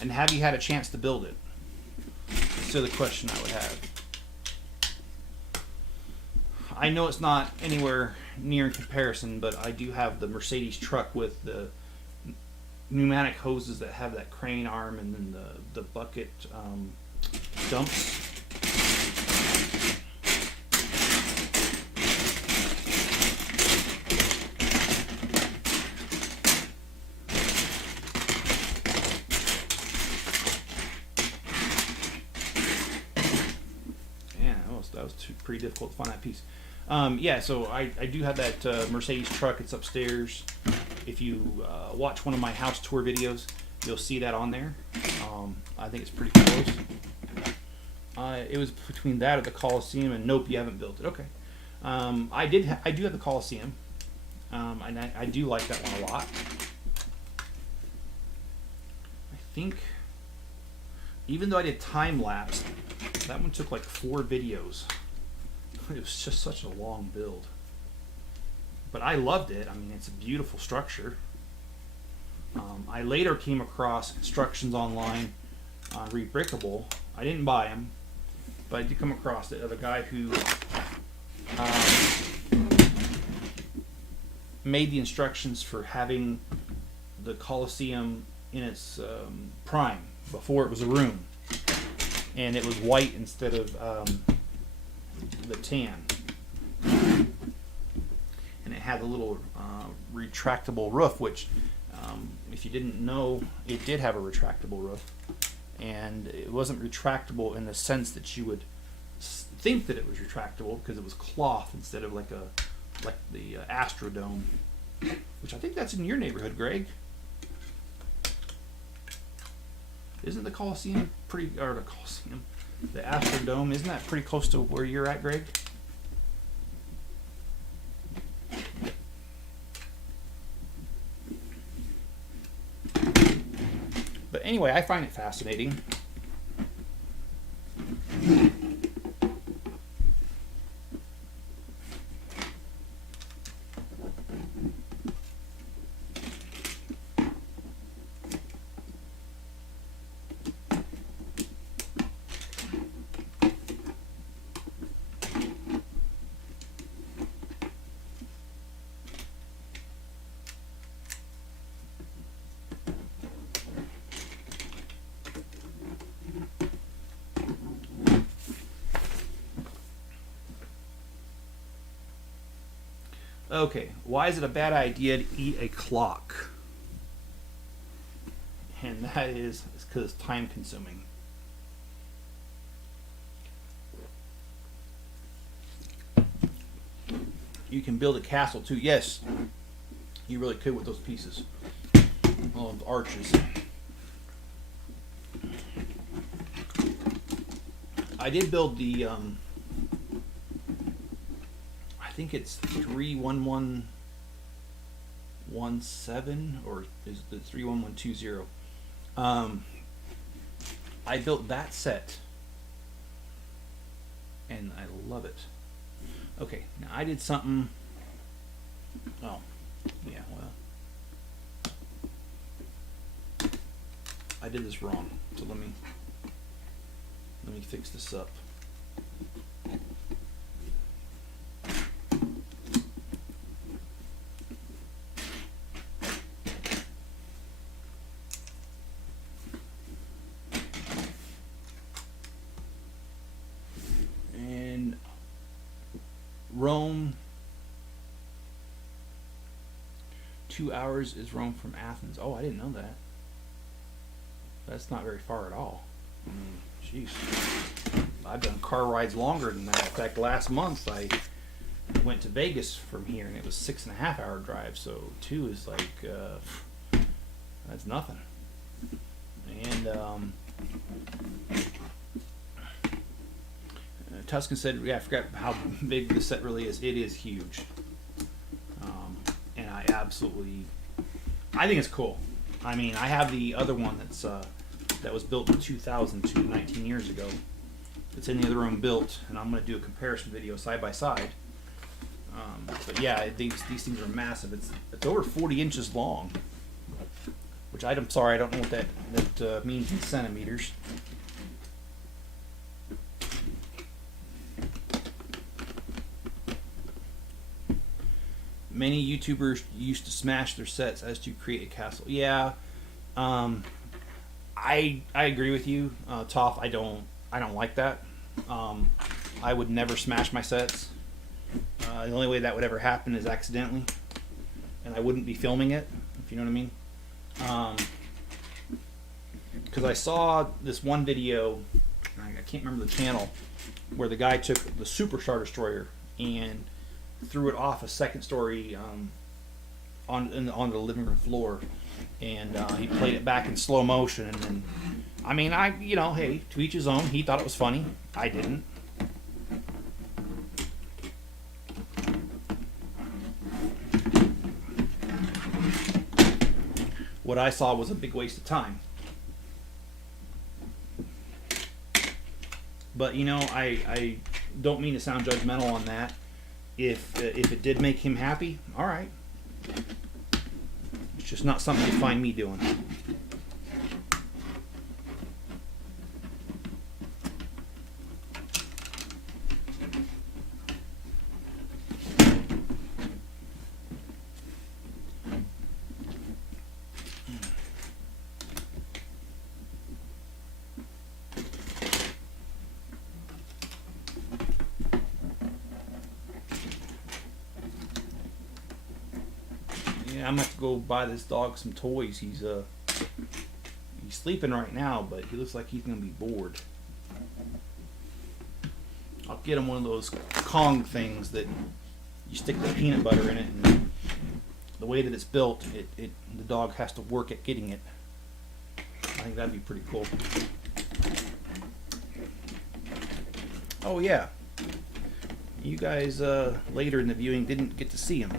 And have you had a chance to build it? So the question I would have. I know it's not anywhere near in comparison, but I do have the Mercedes truck with the pneumatic hoses that have that crane arm and then the bucket dumps. That was pretty difficult to find that piece. Yeah, so I do have that Mercedes truck. It's upstairs. If you watch one of my house tour videos, you'll see that on there. I think it's pretty close. It was between that or the Coliseum, and nope, you haven't built it. Okay. I do have the Coliseum, and I do like that one a lot. I think, even though I did time lapse, that one took like 4 videos. It was just such a long build. But I loved it. I mean, it's a beautiful structure. I later came across instructions online on Rebrickable. I didn't buy them, but I did come across it of a guy who made the instructions for having the Coliseum in its prime, before it was a room. And it was white instead of the tan. And it had a little retractable roof, which, if you didn't know, it did have a retractable roof. And it wasn't retractable in the sense that you would think that it was retractable, because it was cloth instead of like the Astrodome, which I think that's in your neighborhood, Greg. Isn't the Coliseum the Astrodome, isn't that pretty close to where you're at, Greg? But anyway, I find it fascinating. Okay, why is it a bad idea to eat a clock? And that is because it's time consuming. You can build a castle too. Yes, you really could with those pieces. All those arches. I did build the I think it's 31117, or is the 31120. I built that set and I love it. Okay, now I did something. Oh, yeah, well, I did this wrong. So let me fix this up. Rome, 2 hours is Rome from Athens. Oh, I didn't know that. That's not very far at all. I mean, Jeez. I've done car rides longer than that. In fact, last month I went to Vegas from here, and it was 6.5 hour drive. So 2 is like that's nothing. And Tuscan said, "Yeah, I forgot how big the set really is. It is huge." And I think it's cool. I mean, I have the other one that was built in 2002, 19 years ago. It's in the other room built, and I'm going to do a comparison video side by side. But yeah, these things are massive. It's over 40 inches long, which I'm sorry, I don't know what that means in centimeters. Many YouTubers used to smash their sets as to create a castle. Yeah, I agree with you, Toph. I don't like that. I would never smash my sets. The only way that would ever happen is accidentally, and I wouldn't be filming it, if you know what I mean. Because I saw this one video, I can't remember the channel, where the guy took the Super Star Destroyer and threw it off a second story onto the living room floor, and he played it back in slow motion. And then, I mean, hey, to each his own. He thought it was funny. I didn't. What I saw was a big waste of time. But I don't mean to sound judgmental on that. If it did make him happy, all right. It's just not something you find me doing. I'm gonna have to go buy this dog some toys. He's sleeping right now, but he looks like he's gonna be bored. I'll get him one of those Kong things that you stick the peanut butter in it, and the way that it's built, the dog has to work at getting it. I think that'd be pretty cool. Oh yeah, you guys later in the viewing didn't get to see him.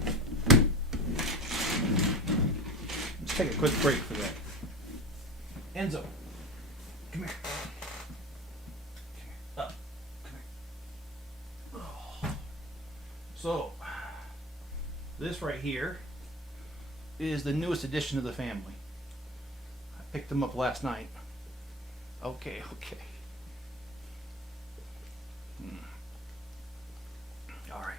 Take a quick break for that. Enzo, come here. Up. Come here. Oh. So, this right here is the newest addition to the family. I picked them up last night. Okay. All right.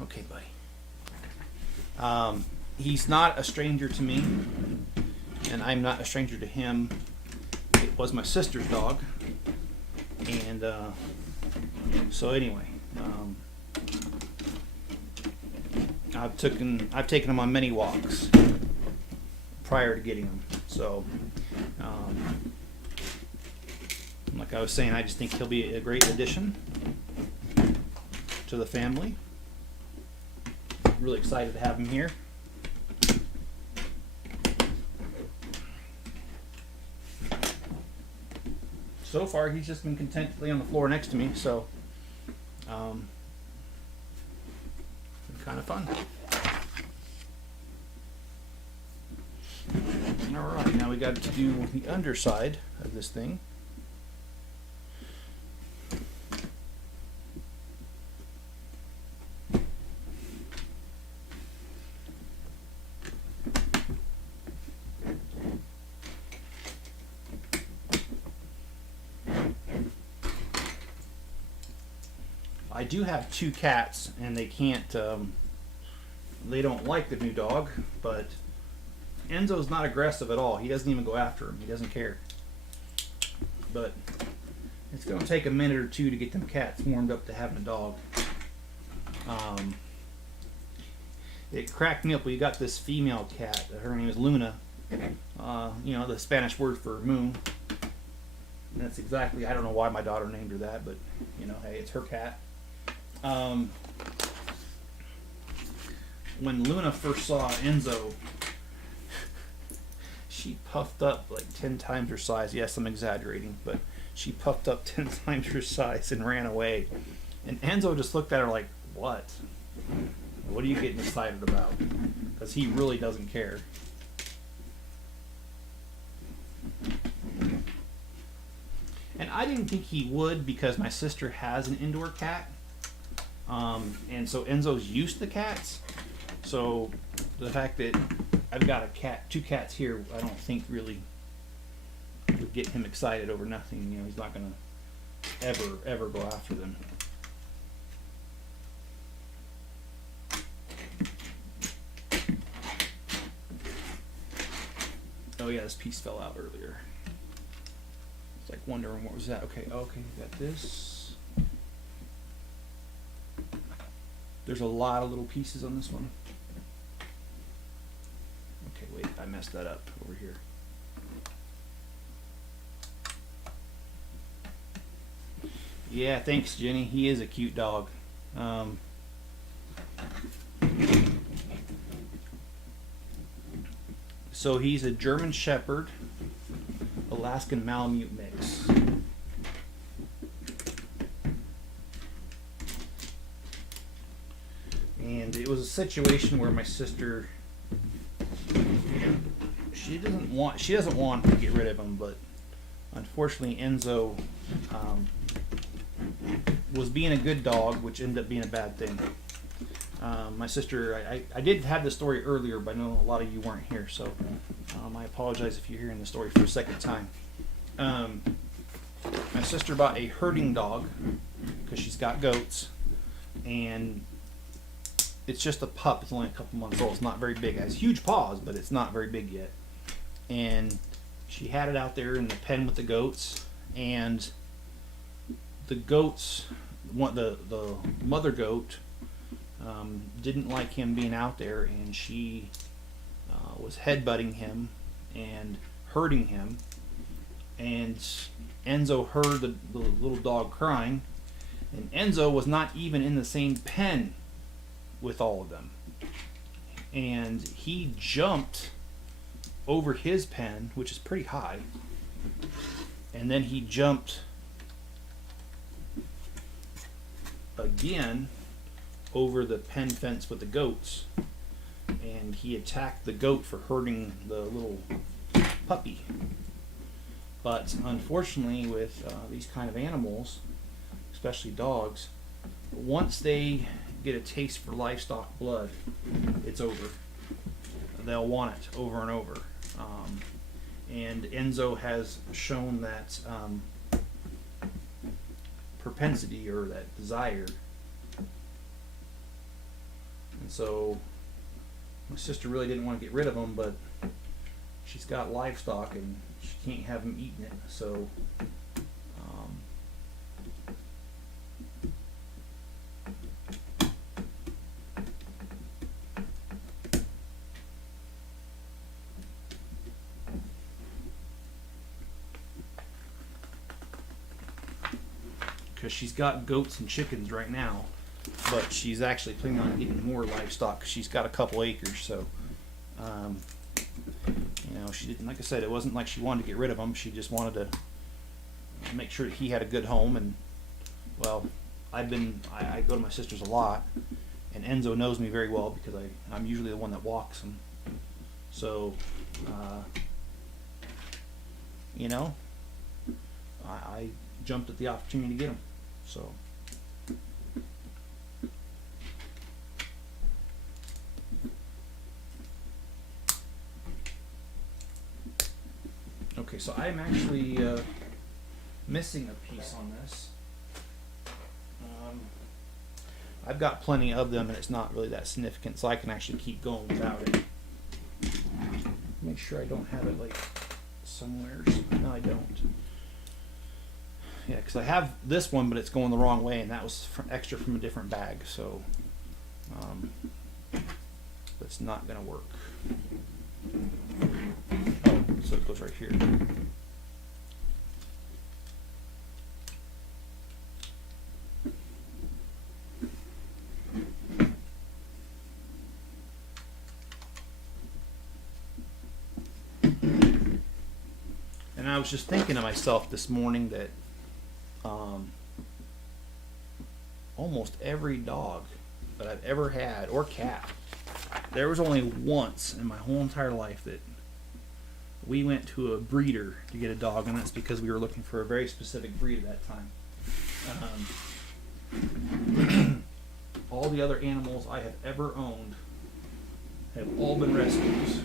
Okay, buddy. He's not a stranger to me, and I'm not a stranger to him. It was my sister's dog, and so anyway, I've taken him on many walks prior to getting him. So, like I was saying, I just think he'll be a great addition to the family. Really excited to have him here. So far, he's just been content to lay on the floor next to me, so been kind of fun. All right, now we got to do the underside of this thing. I do have 2 cats, and they can't, they don't like the new dog, but Enzo's not aggressive at all. He doesn't even go after him. He doesn't care. But it's going to take a minute or 2 to get them cats warmed up to having a dog. It cracked me up. We got this female cat. Her name is Luna, You know, the Spanish word for moon. And that's exactly, I don't know why my daughter named her that, but, you know, hey, it's her cat. When Luna first saw Enzo, she puffed up like 10 times her size. Yes, I'm exaggerating, but she puffed up 10 times her size and ran away. And Enzo just looked at her like, what? What are you getting excited about? Because he really doesn't care. And I didn't think he would because my sister has an indoor cat. And so Enzo's used to cats. So the fact that I've got two cats here, I don't think really would get him excited over nothing. You know, he's not going to ever go after them. Oh yeah, this piece fell out earlier. It's like wondering what was that. Okay, got this. There's a lot of little pieces on this one. Okay, wait, I messed that up over here. Yeah, thanks, Jenny. He is a cute dog. So he's a German Shepherd, Alaskan Malamute mix. And it was a situation where my sister, she doesn't want to get rid of him, but unfortunately Enzo was being a good dog, which ended up being a bad thing. My sister, I did have the story earlier, but I know a lot of you weren't here, so I apologize if you're hearing the story for a second time. My sister bought a herding dog because she's got goats, and it's just a pup. It's only a couple months old. It's not very big. It has huge paws, but it's not very big yet. And she had it out there in the pen with the goats, and the goats, the mother goat, didn't like him being out there, and she was headbutting him and hurting him. And Enzo heard the little dog crying, and Enzo was not even in the same pen with all of them. And he jumped over his pen, which is pretty high, and then he jumped again over the pen fence with the goats, and he attacked the goat for hurting the little puppy. But unfortunately, with these kind of animals, especially dogs, once they get a taste for livestock blood, it's over. They'll want it over and over. And Enzo has shown that propensity, or that desire. And so my sister really didn't want to get rid of him, but she's got livestock and she can't have him eating it. So because she's got goats and chickens right now, but she's actually planning on getting more livestock because she's got a couple acres. So you know, she didn't, like I said, it wasn't like she wanted to get rid of him. She just wanted to make sure that he had a good home. And well, I go to my sister's a lot, and Enzo knows me very well because I'm usually the one that walks him. So you know, I jumped at the opportunity to get him. So okay, so I'm actually missing a piece on this. I've got plenty of them, and it's not really that significant, so I can actually keep going without it. Make sure I don't have it like somewhere. No, I don't. Yeah, because I have this one, but it's going the wrong way, and that was extra from a different bag, so that's not going to work. so it goes right here. And I was just thinking to myself this morning that almost every dog that I've ever had, or cat, there was only once in my whole entire life that we went to a breeder to get a dog, and that's because we were looking for a very specific breed at that time. All the other animals I have ever owned have all been rescues.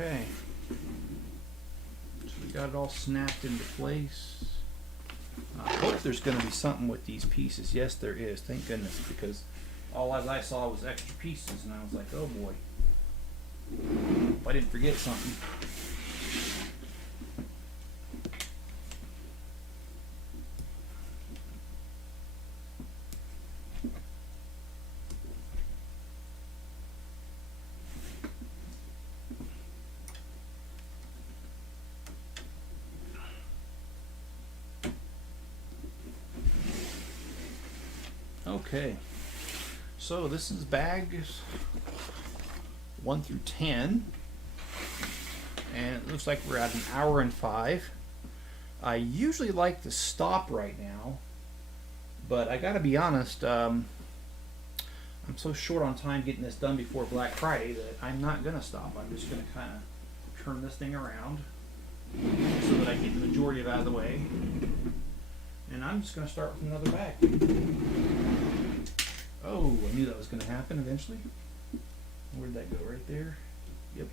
Okay, so we got it all snapped into place. I hope there's going to be something with these pieces. Yes, there is. Thank goodness, because all I saw was extra pieces, and I was like, oh boy, if I didn't forget something. Okay, so this is bags 1 through 10, and it looks like we're at 1 hour and 5. I usually like to stop right now, but I gotta be honest, I'm so short on time getting this done before Black Friday that I'm not gonna stop. I'm just gonna kind of turn this thing around so that I get the majority of it out of the way. And I'm just going to start with another bag. Oh, I knew that was going to happen eventually. Where'd that go? Right there? Yep.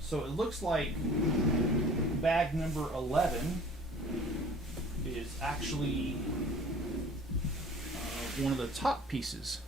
So it looks like bag number 11 is actually one of the top pieces.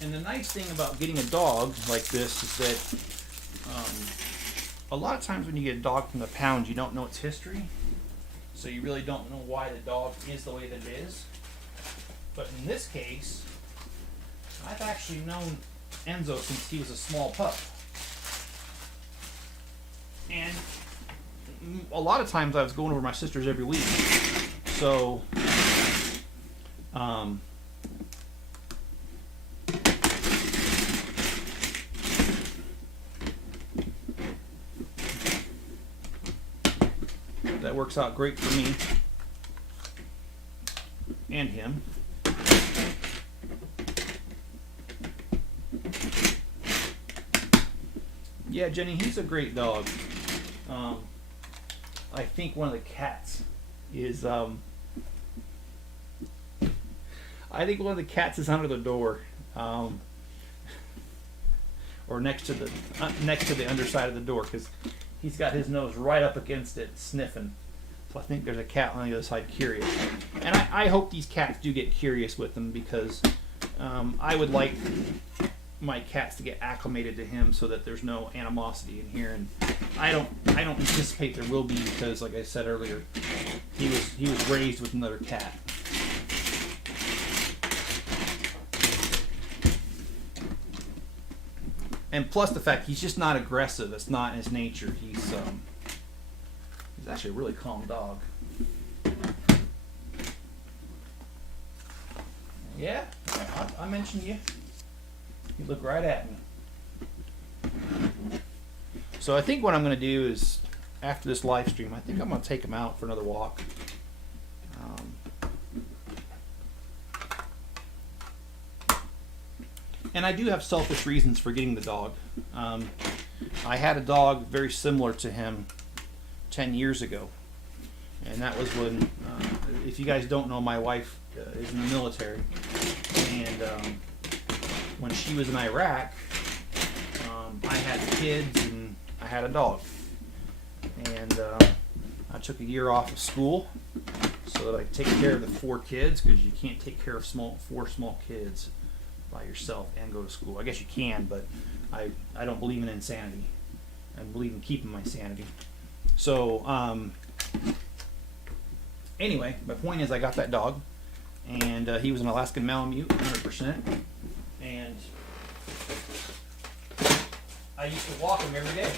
And the nice thing about getting a dog like this is that a lot of times when you get a dog from the pound, you don't know its history. So you really don't know why the dog is the way that it is. But in this case, I've actually known Enzo since he was a small pup. And a lot of times I was going over to my sister's every week. So, that works out great for me and him. Yeah, Jenny, he's a great dog. I think one of the cats is under the door, or next to the underside of the door, because he's got his nose right up against it, sniffing. So I think there's a cat on the other side curious. And I hope these cats do get curious with them, because I would like my cats to get acclimated to him so that there's no animosity in here. And I don't anticipate there will be, because like I said earlier, he was raised with another cat. And plus the fact he's just not aggressive. It's not in his nature. He's actually a really calm dog. Yeah, I mentioned you. You look right at me. So I think what I'm going to do is, after this live stream, I think I'm going to take him out for another walk. And I do have selfish reasons for getting the dog. I had a dog very similar to him 10 years ago. And that was when, if you guys don't know, my wife is in the military. And when she was in Iraq, I had kids and I had a dog. And I took a year off of school so that I could take care of the 4 kids, because you can't take care of 4 small kids by yourself and go to school. I guess you can, but I don't believe in insanity. I believe in keeping my sanity. So anyway, my point is I got that dog, and he was an Alaskan Malamute, 100%. And I used to walk him every day.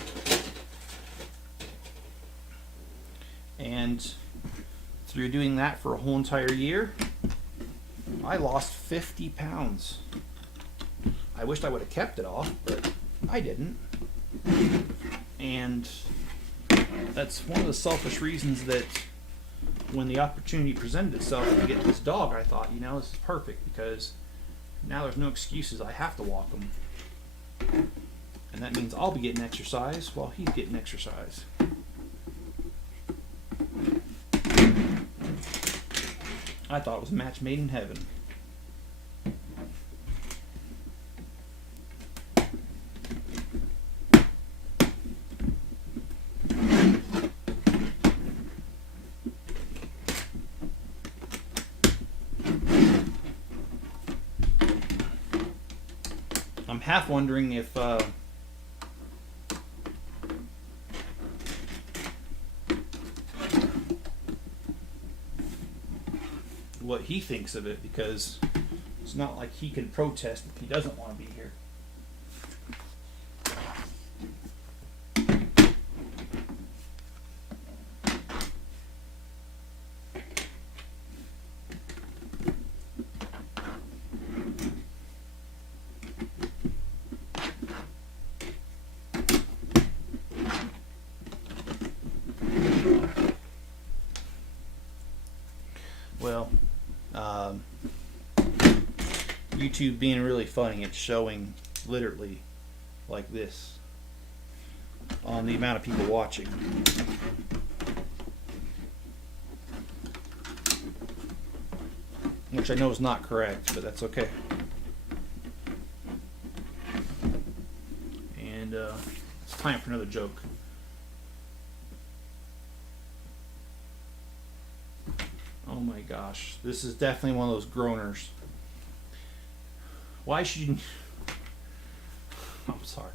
And through doing that for a whole entire year, I lost 50 pounds. I wished I would have kept it off, but I didn't. And that's one of the selfish reasons that when the opportunity presented itself to get this dog, I thought, you know, this is perfect, because now there's no excuses. I have to walk him. And that means I'll be getting exercise while he's getting exercise. I thought it was a match made in heaven. I'm half wondering if what he thinks of it, because it's not like he can protest if he doesn't want to be here. Well, YouTube being really funny, it's showing literally like this on the amount of people watching. Which I know is not correct, but that's okay. And it's time for another joke. Oh my gosh, this is definitely one of those groaners. Why should you... I'm sorry.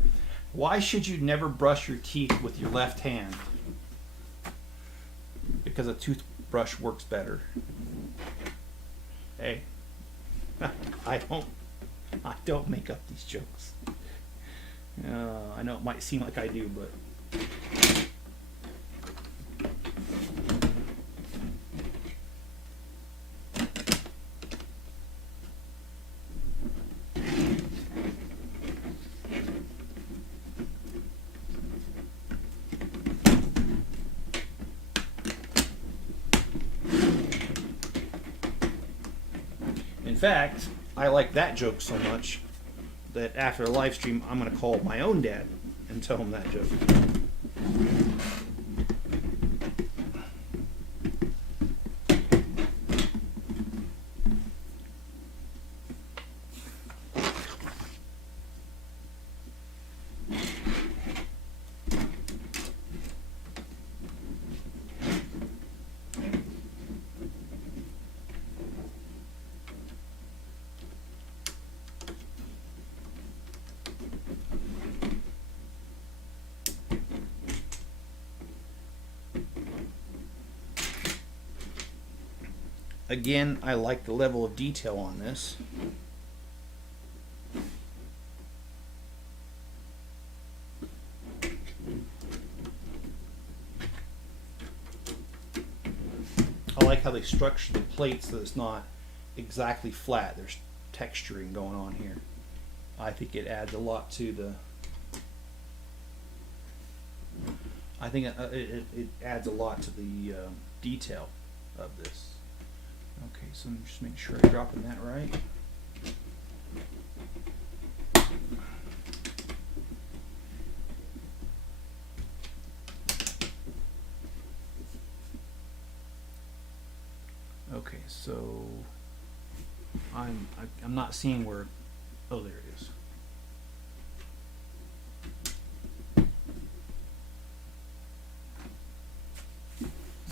Why should you never brush your teeth with your left hand? Because a toothbrush works better. Hey, I don't make up these jokes. I know it might seem like I do, but... In fact, I like that joke so much that after the live stream, I'm going to call my own dad and tell him that joke. Again, I like the level of detail on this. I like how they structure the plate so that it's not exactly flat. There's texturing going on here. I think it adds a lot to the... I think it adds a lot to the detail of this. Okay, so let me just make sure I'm dropping that right. so I'm not seeing where. Oh, there it is.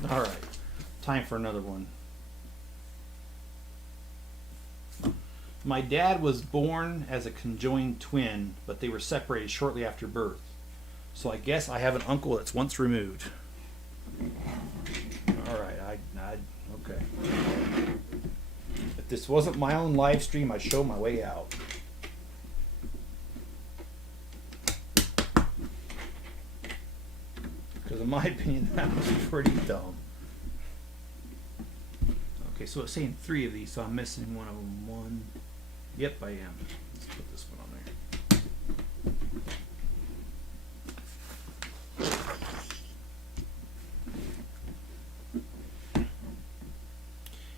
All right, time for another one. My dad was born as a conjoined twin, but they were separated shortly after birth. So I guess I have an uncle that's once removed. All right, okay. If this wasn't my own live stream, I'd show my way out. Because in my opinion, that was pretty dumb. Okay, so it's saying 3 of these, so I'm missing one of them. One. Yep, I am. Let's put this one on there.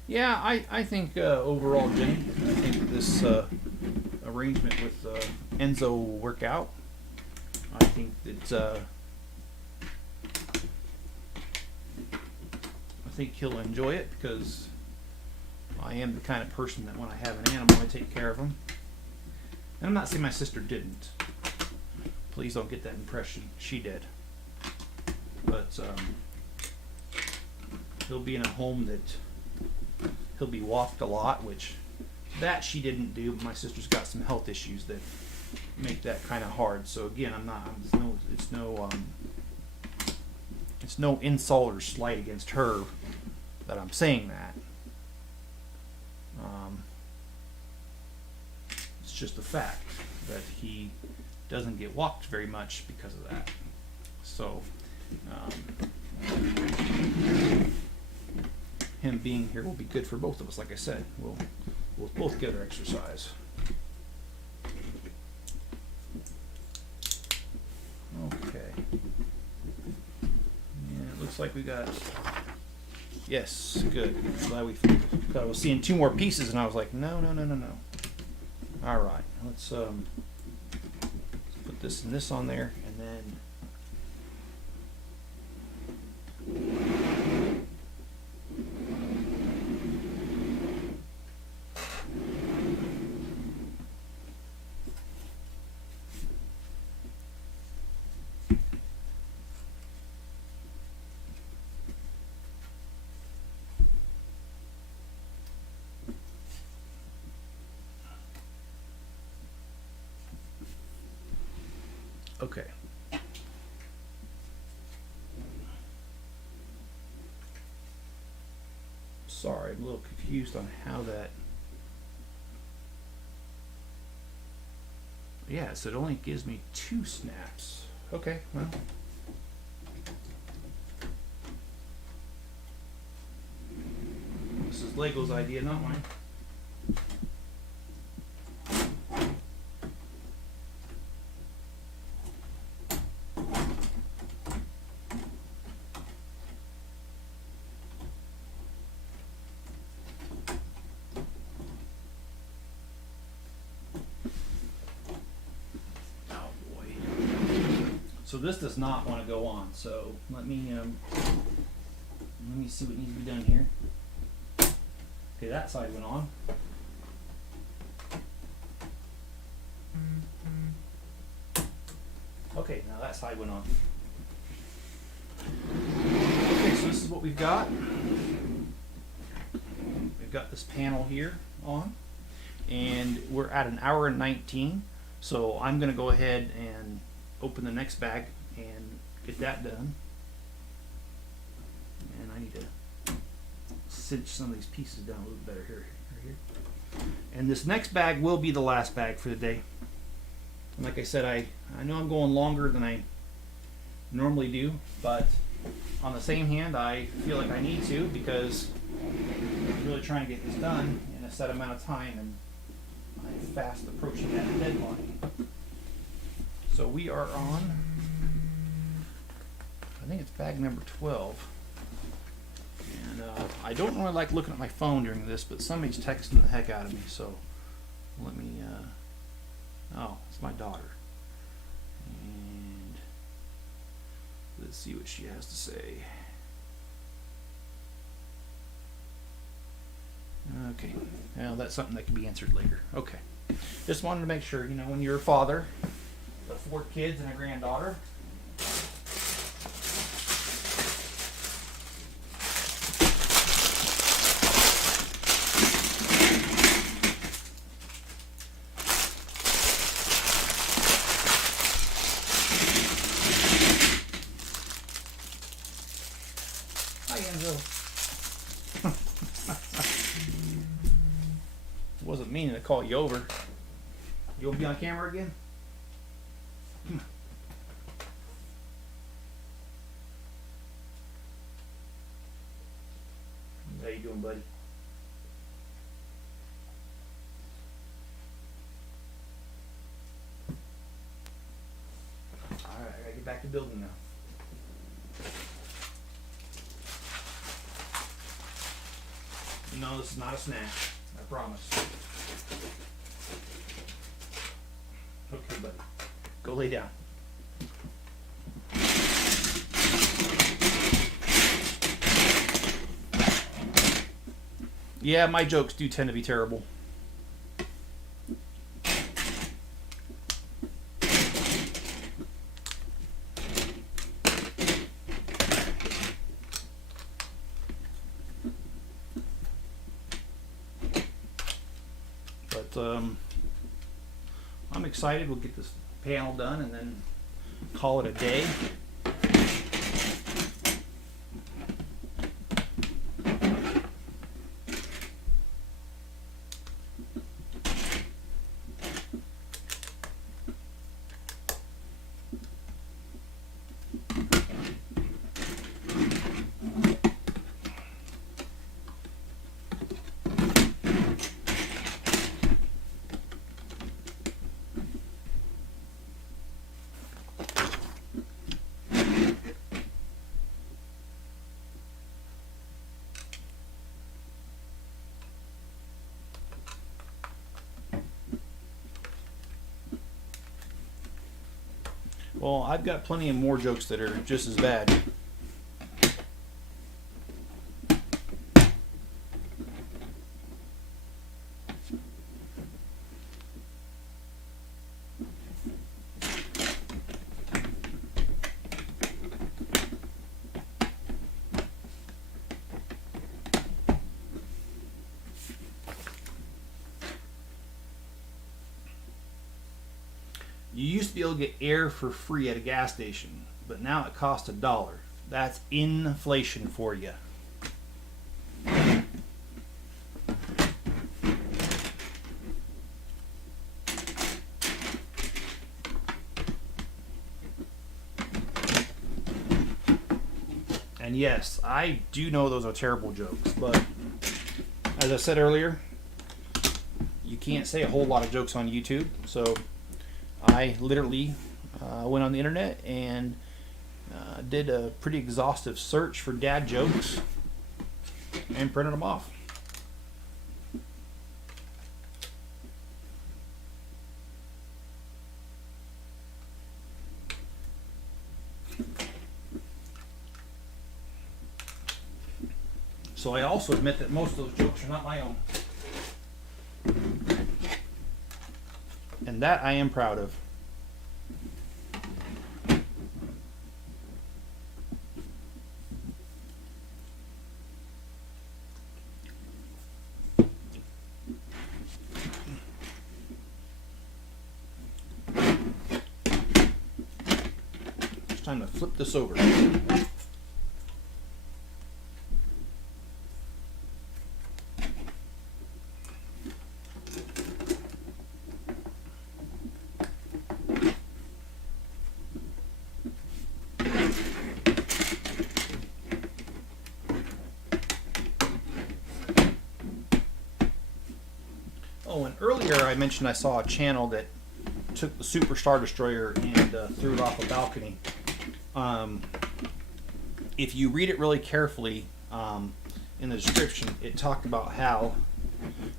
Yeah, I think overall, Jenny, I think this arrangement with Enzo will work out. I think that I think he'll enjoy it because I am the kind of person that when I have an animal, I take care of them. And I'm not saying my sister didn't. Please don't get that impression. She did. But he'll be in a home that he'll be walked a lot, which that she didn't do. But my sister's got some health issues that make that kind of hard. So again, it's no insult or slight against her that I'm saying that. It's just a fact that he doesn't get walked very much because of that. So him being here will be good for both of us. Like I said, we'll both get our exercise. Okay. Yeah, it looks like we got. Yes, good. Glad we. I was seeing 2 more pieces, and I was like, no. All right, let's put this and this on there, and then. Okay. Sorry, I'm a little confused on how that. Yeah, so it only gives me 2 snaps. Okay, well. This is Lego's idea, not mine. So this does not want to go on. So let me see what needs to be done here. Okay, that side went on. Okay, now that side went on. Okay, so this is what we've got. We've got this panel here on, and we're at 1 hour and 19. So I'm going to go ahead and open the next bag and get that done. And I need to cinch some of these pieces down a little better here. And this next bag will be the last bag for the day. And like I said, I know I'm going longer than I normally do, but on the same hand, I feel like I need to because I'm really trying to get this done in a set amount of time, and I'm fast approaching that deadline. So we are on, I think it's bag number 12. And I don't really like looking at my phone during this, but somebody's texting the heck out of me, so let me, oh, it's my daughter. And let's see what she has to say. Okay. Well, that's something that can be answered later. Okay. Just wanted to make sure, you know, when you're a father of 4 kids and a granddaughter. Hi, Enzo. Wasn't meaning to call you over. You want to be on camera again? Come on. How you doing, buddy? Alright, I gotta get back to building now. No, this is not a snack. I promise. Okay, buddy. Go lay down. Yeah, my jokes do tend to be terrible. But I'm excited. We'll get this panel done and then call it a day. Well, I've got plenty of more jokes that are just as bad. You used to be able to get air for free at a gas station, but now it costs $1. That's inflation for you. And yes, I do know those are terrible jokes, but as I said earlier, you can't say a whole lot of jokes on YouTube, so I literally went on the internet and did a pretty exhaustive search for dad jokes and printed them off. So I also admit that most of those jokes are not my own. And that I am proud of. It's time to flip this over. Oh, and earlier I mentioned I saw a channel that took the Super Star Destroyer and threw it off a balcony. If you read it really carefully, in the description, it talked about how,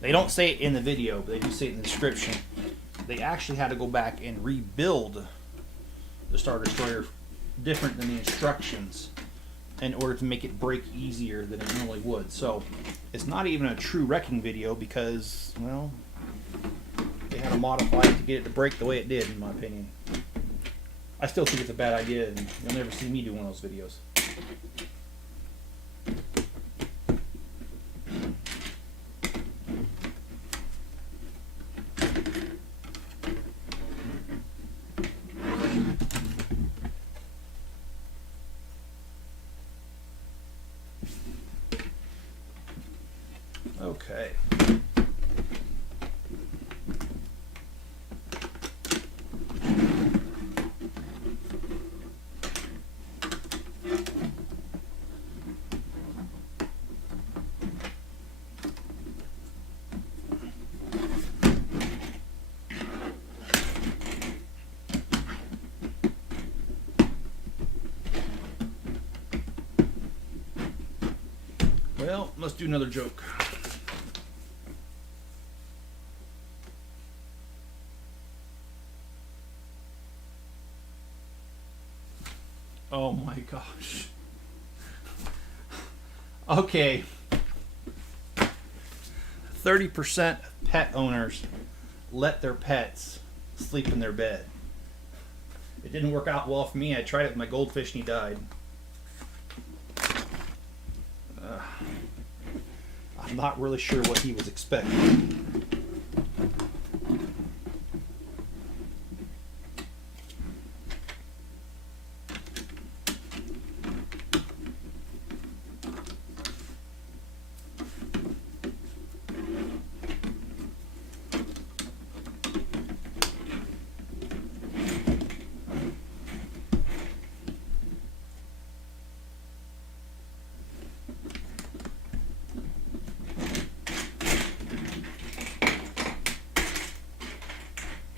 they don't say it in the video, but they do say it in the description, they actually had to go back and rebuild the Star Destroyer different than the instructions in order to make it break easier than it normally would. So it's not even a true wrecking video because, well, they had to modify it to get it to break the way it did, in my opinion. I still think it's a bad idea, and you'll never see me do one of those videos. Okay. Well, let's do another joke. Oh my gosh. Okay. 30% pet owners let their pets sleep in their bed. It didn't work out well for me. I tried it with my goldfish and he died. I'm not really sure what he was expecting.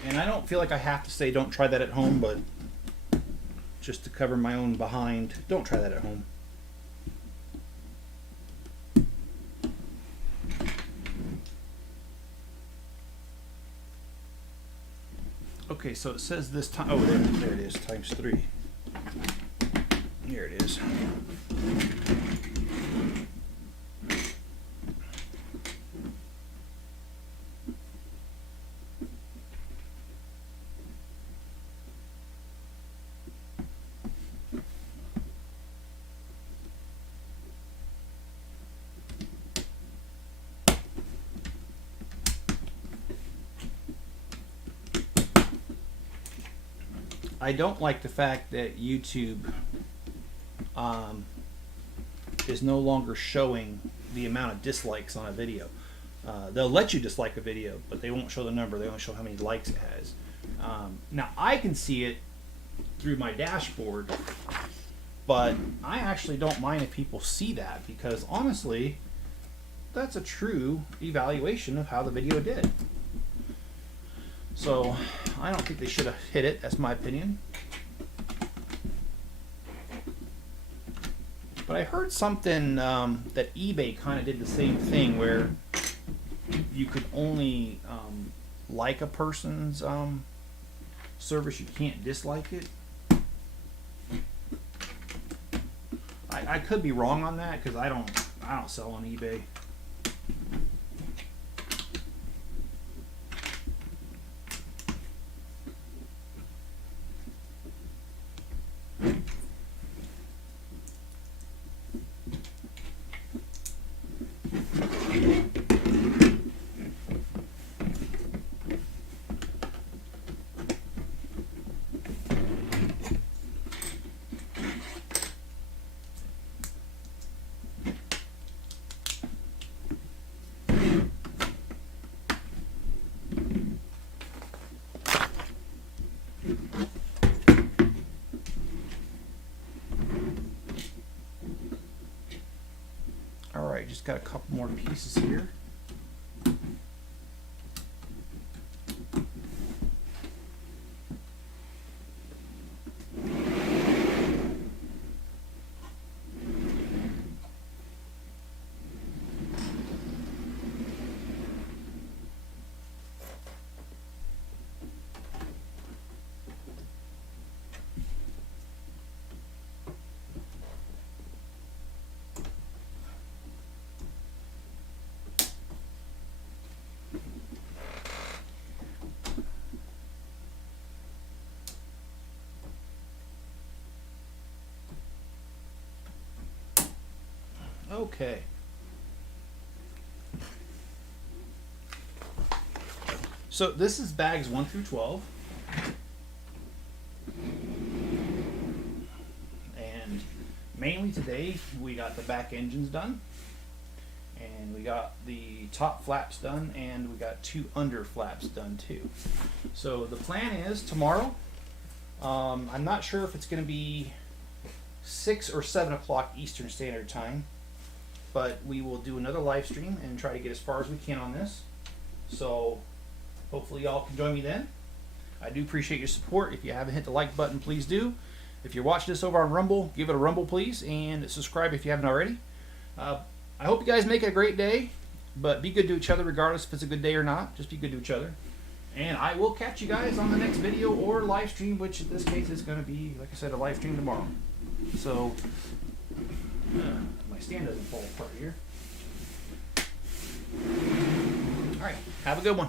And I don't feel like I have to say don't try that at home, but just to cover my own behind, don't try that at home. Okay, so it says this time. Oh, there it is, times 3. Here it is. I don't like the fact that YouTube is no longer showing the amount of dislikes on a video. They'll let you dislike a video, but they won't show the number. They only show how many likes it has. Now, I can see it through my dashboard, but I actually don't mind if people see that because, honestly, that's a true evaluation of how the video did. So, I don't think they should have hit it. That's my opinion. But I heard something that eBay kind of did the same thing where you could only like a person's service. You can't dislike it. I could be wrong on that because I don't sell on eBay. Alright, just got a couple more pieces here. Okay. So this is bags 1 through 12. And mainly today we got the back engines done. And we got the top flaps done, and we got 2 under flaps done too. So the plan is tomorrow, I'm not sure if it's going to be 6 or 7 o'clock Eastern Standard Time, but we will do another live stream and try to get as far as we can on this. So hopefully y'all can join me then. I do appreciate your support. If you haven't hit the like button, please do. If you're watching this over on Rumble, give it a rumble please, and subscribe if you haven't already. I hope you guys make it a great day, but be good to each other regardless if it's a good day or not. Just be good to each other. And I will catch you guys on the next video or live stream, which in this case is going to be, like I said, a live stream tomorrow. So, my stand doesn't fall apart here. Alright, have a good one.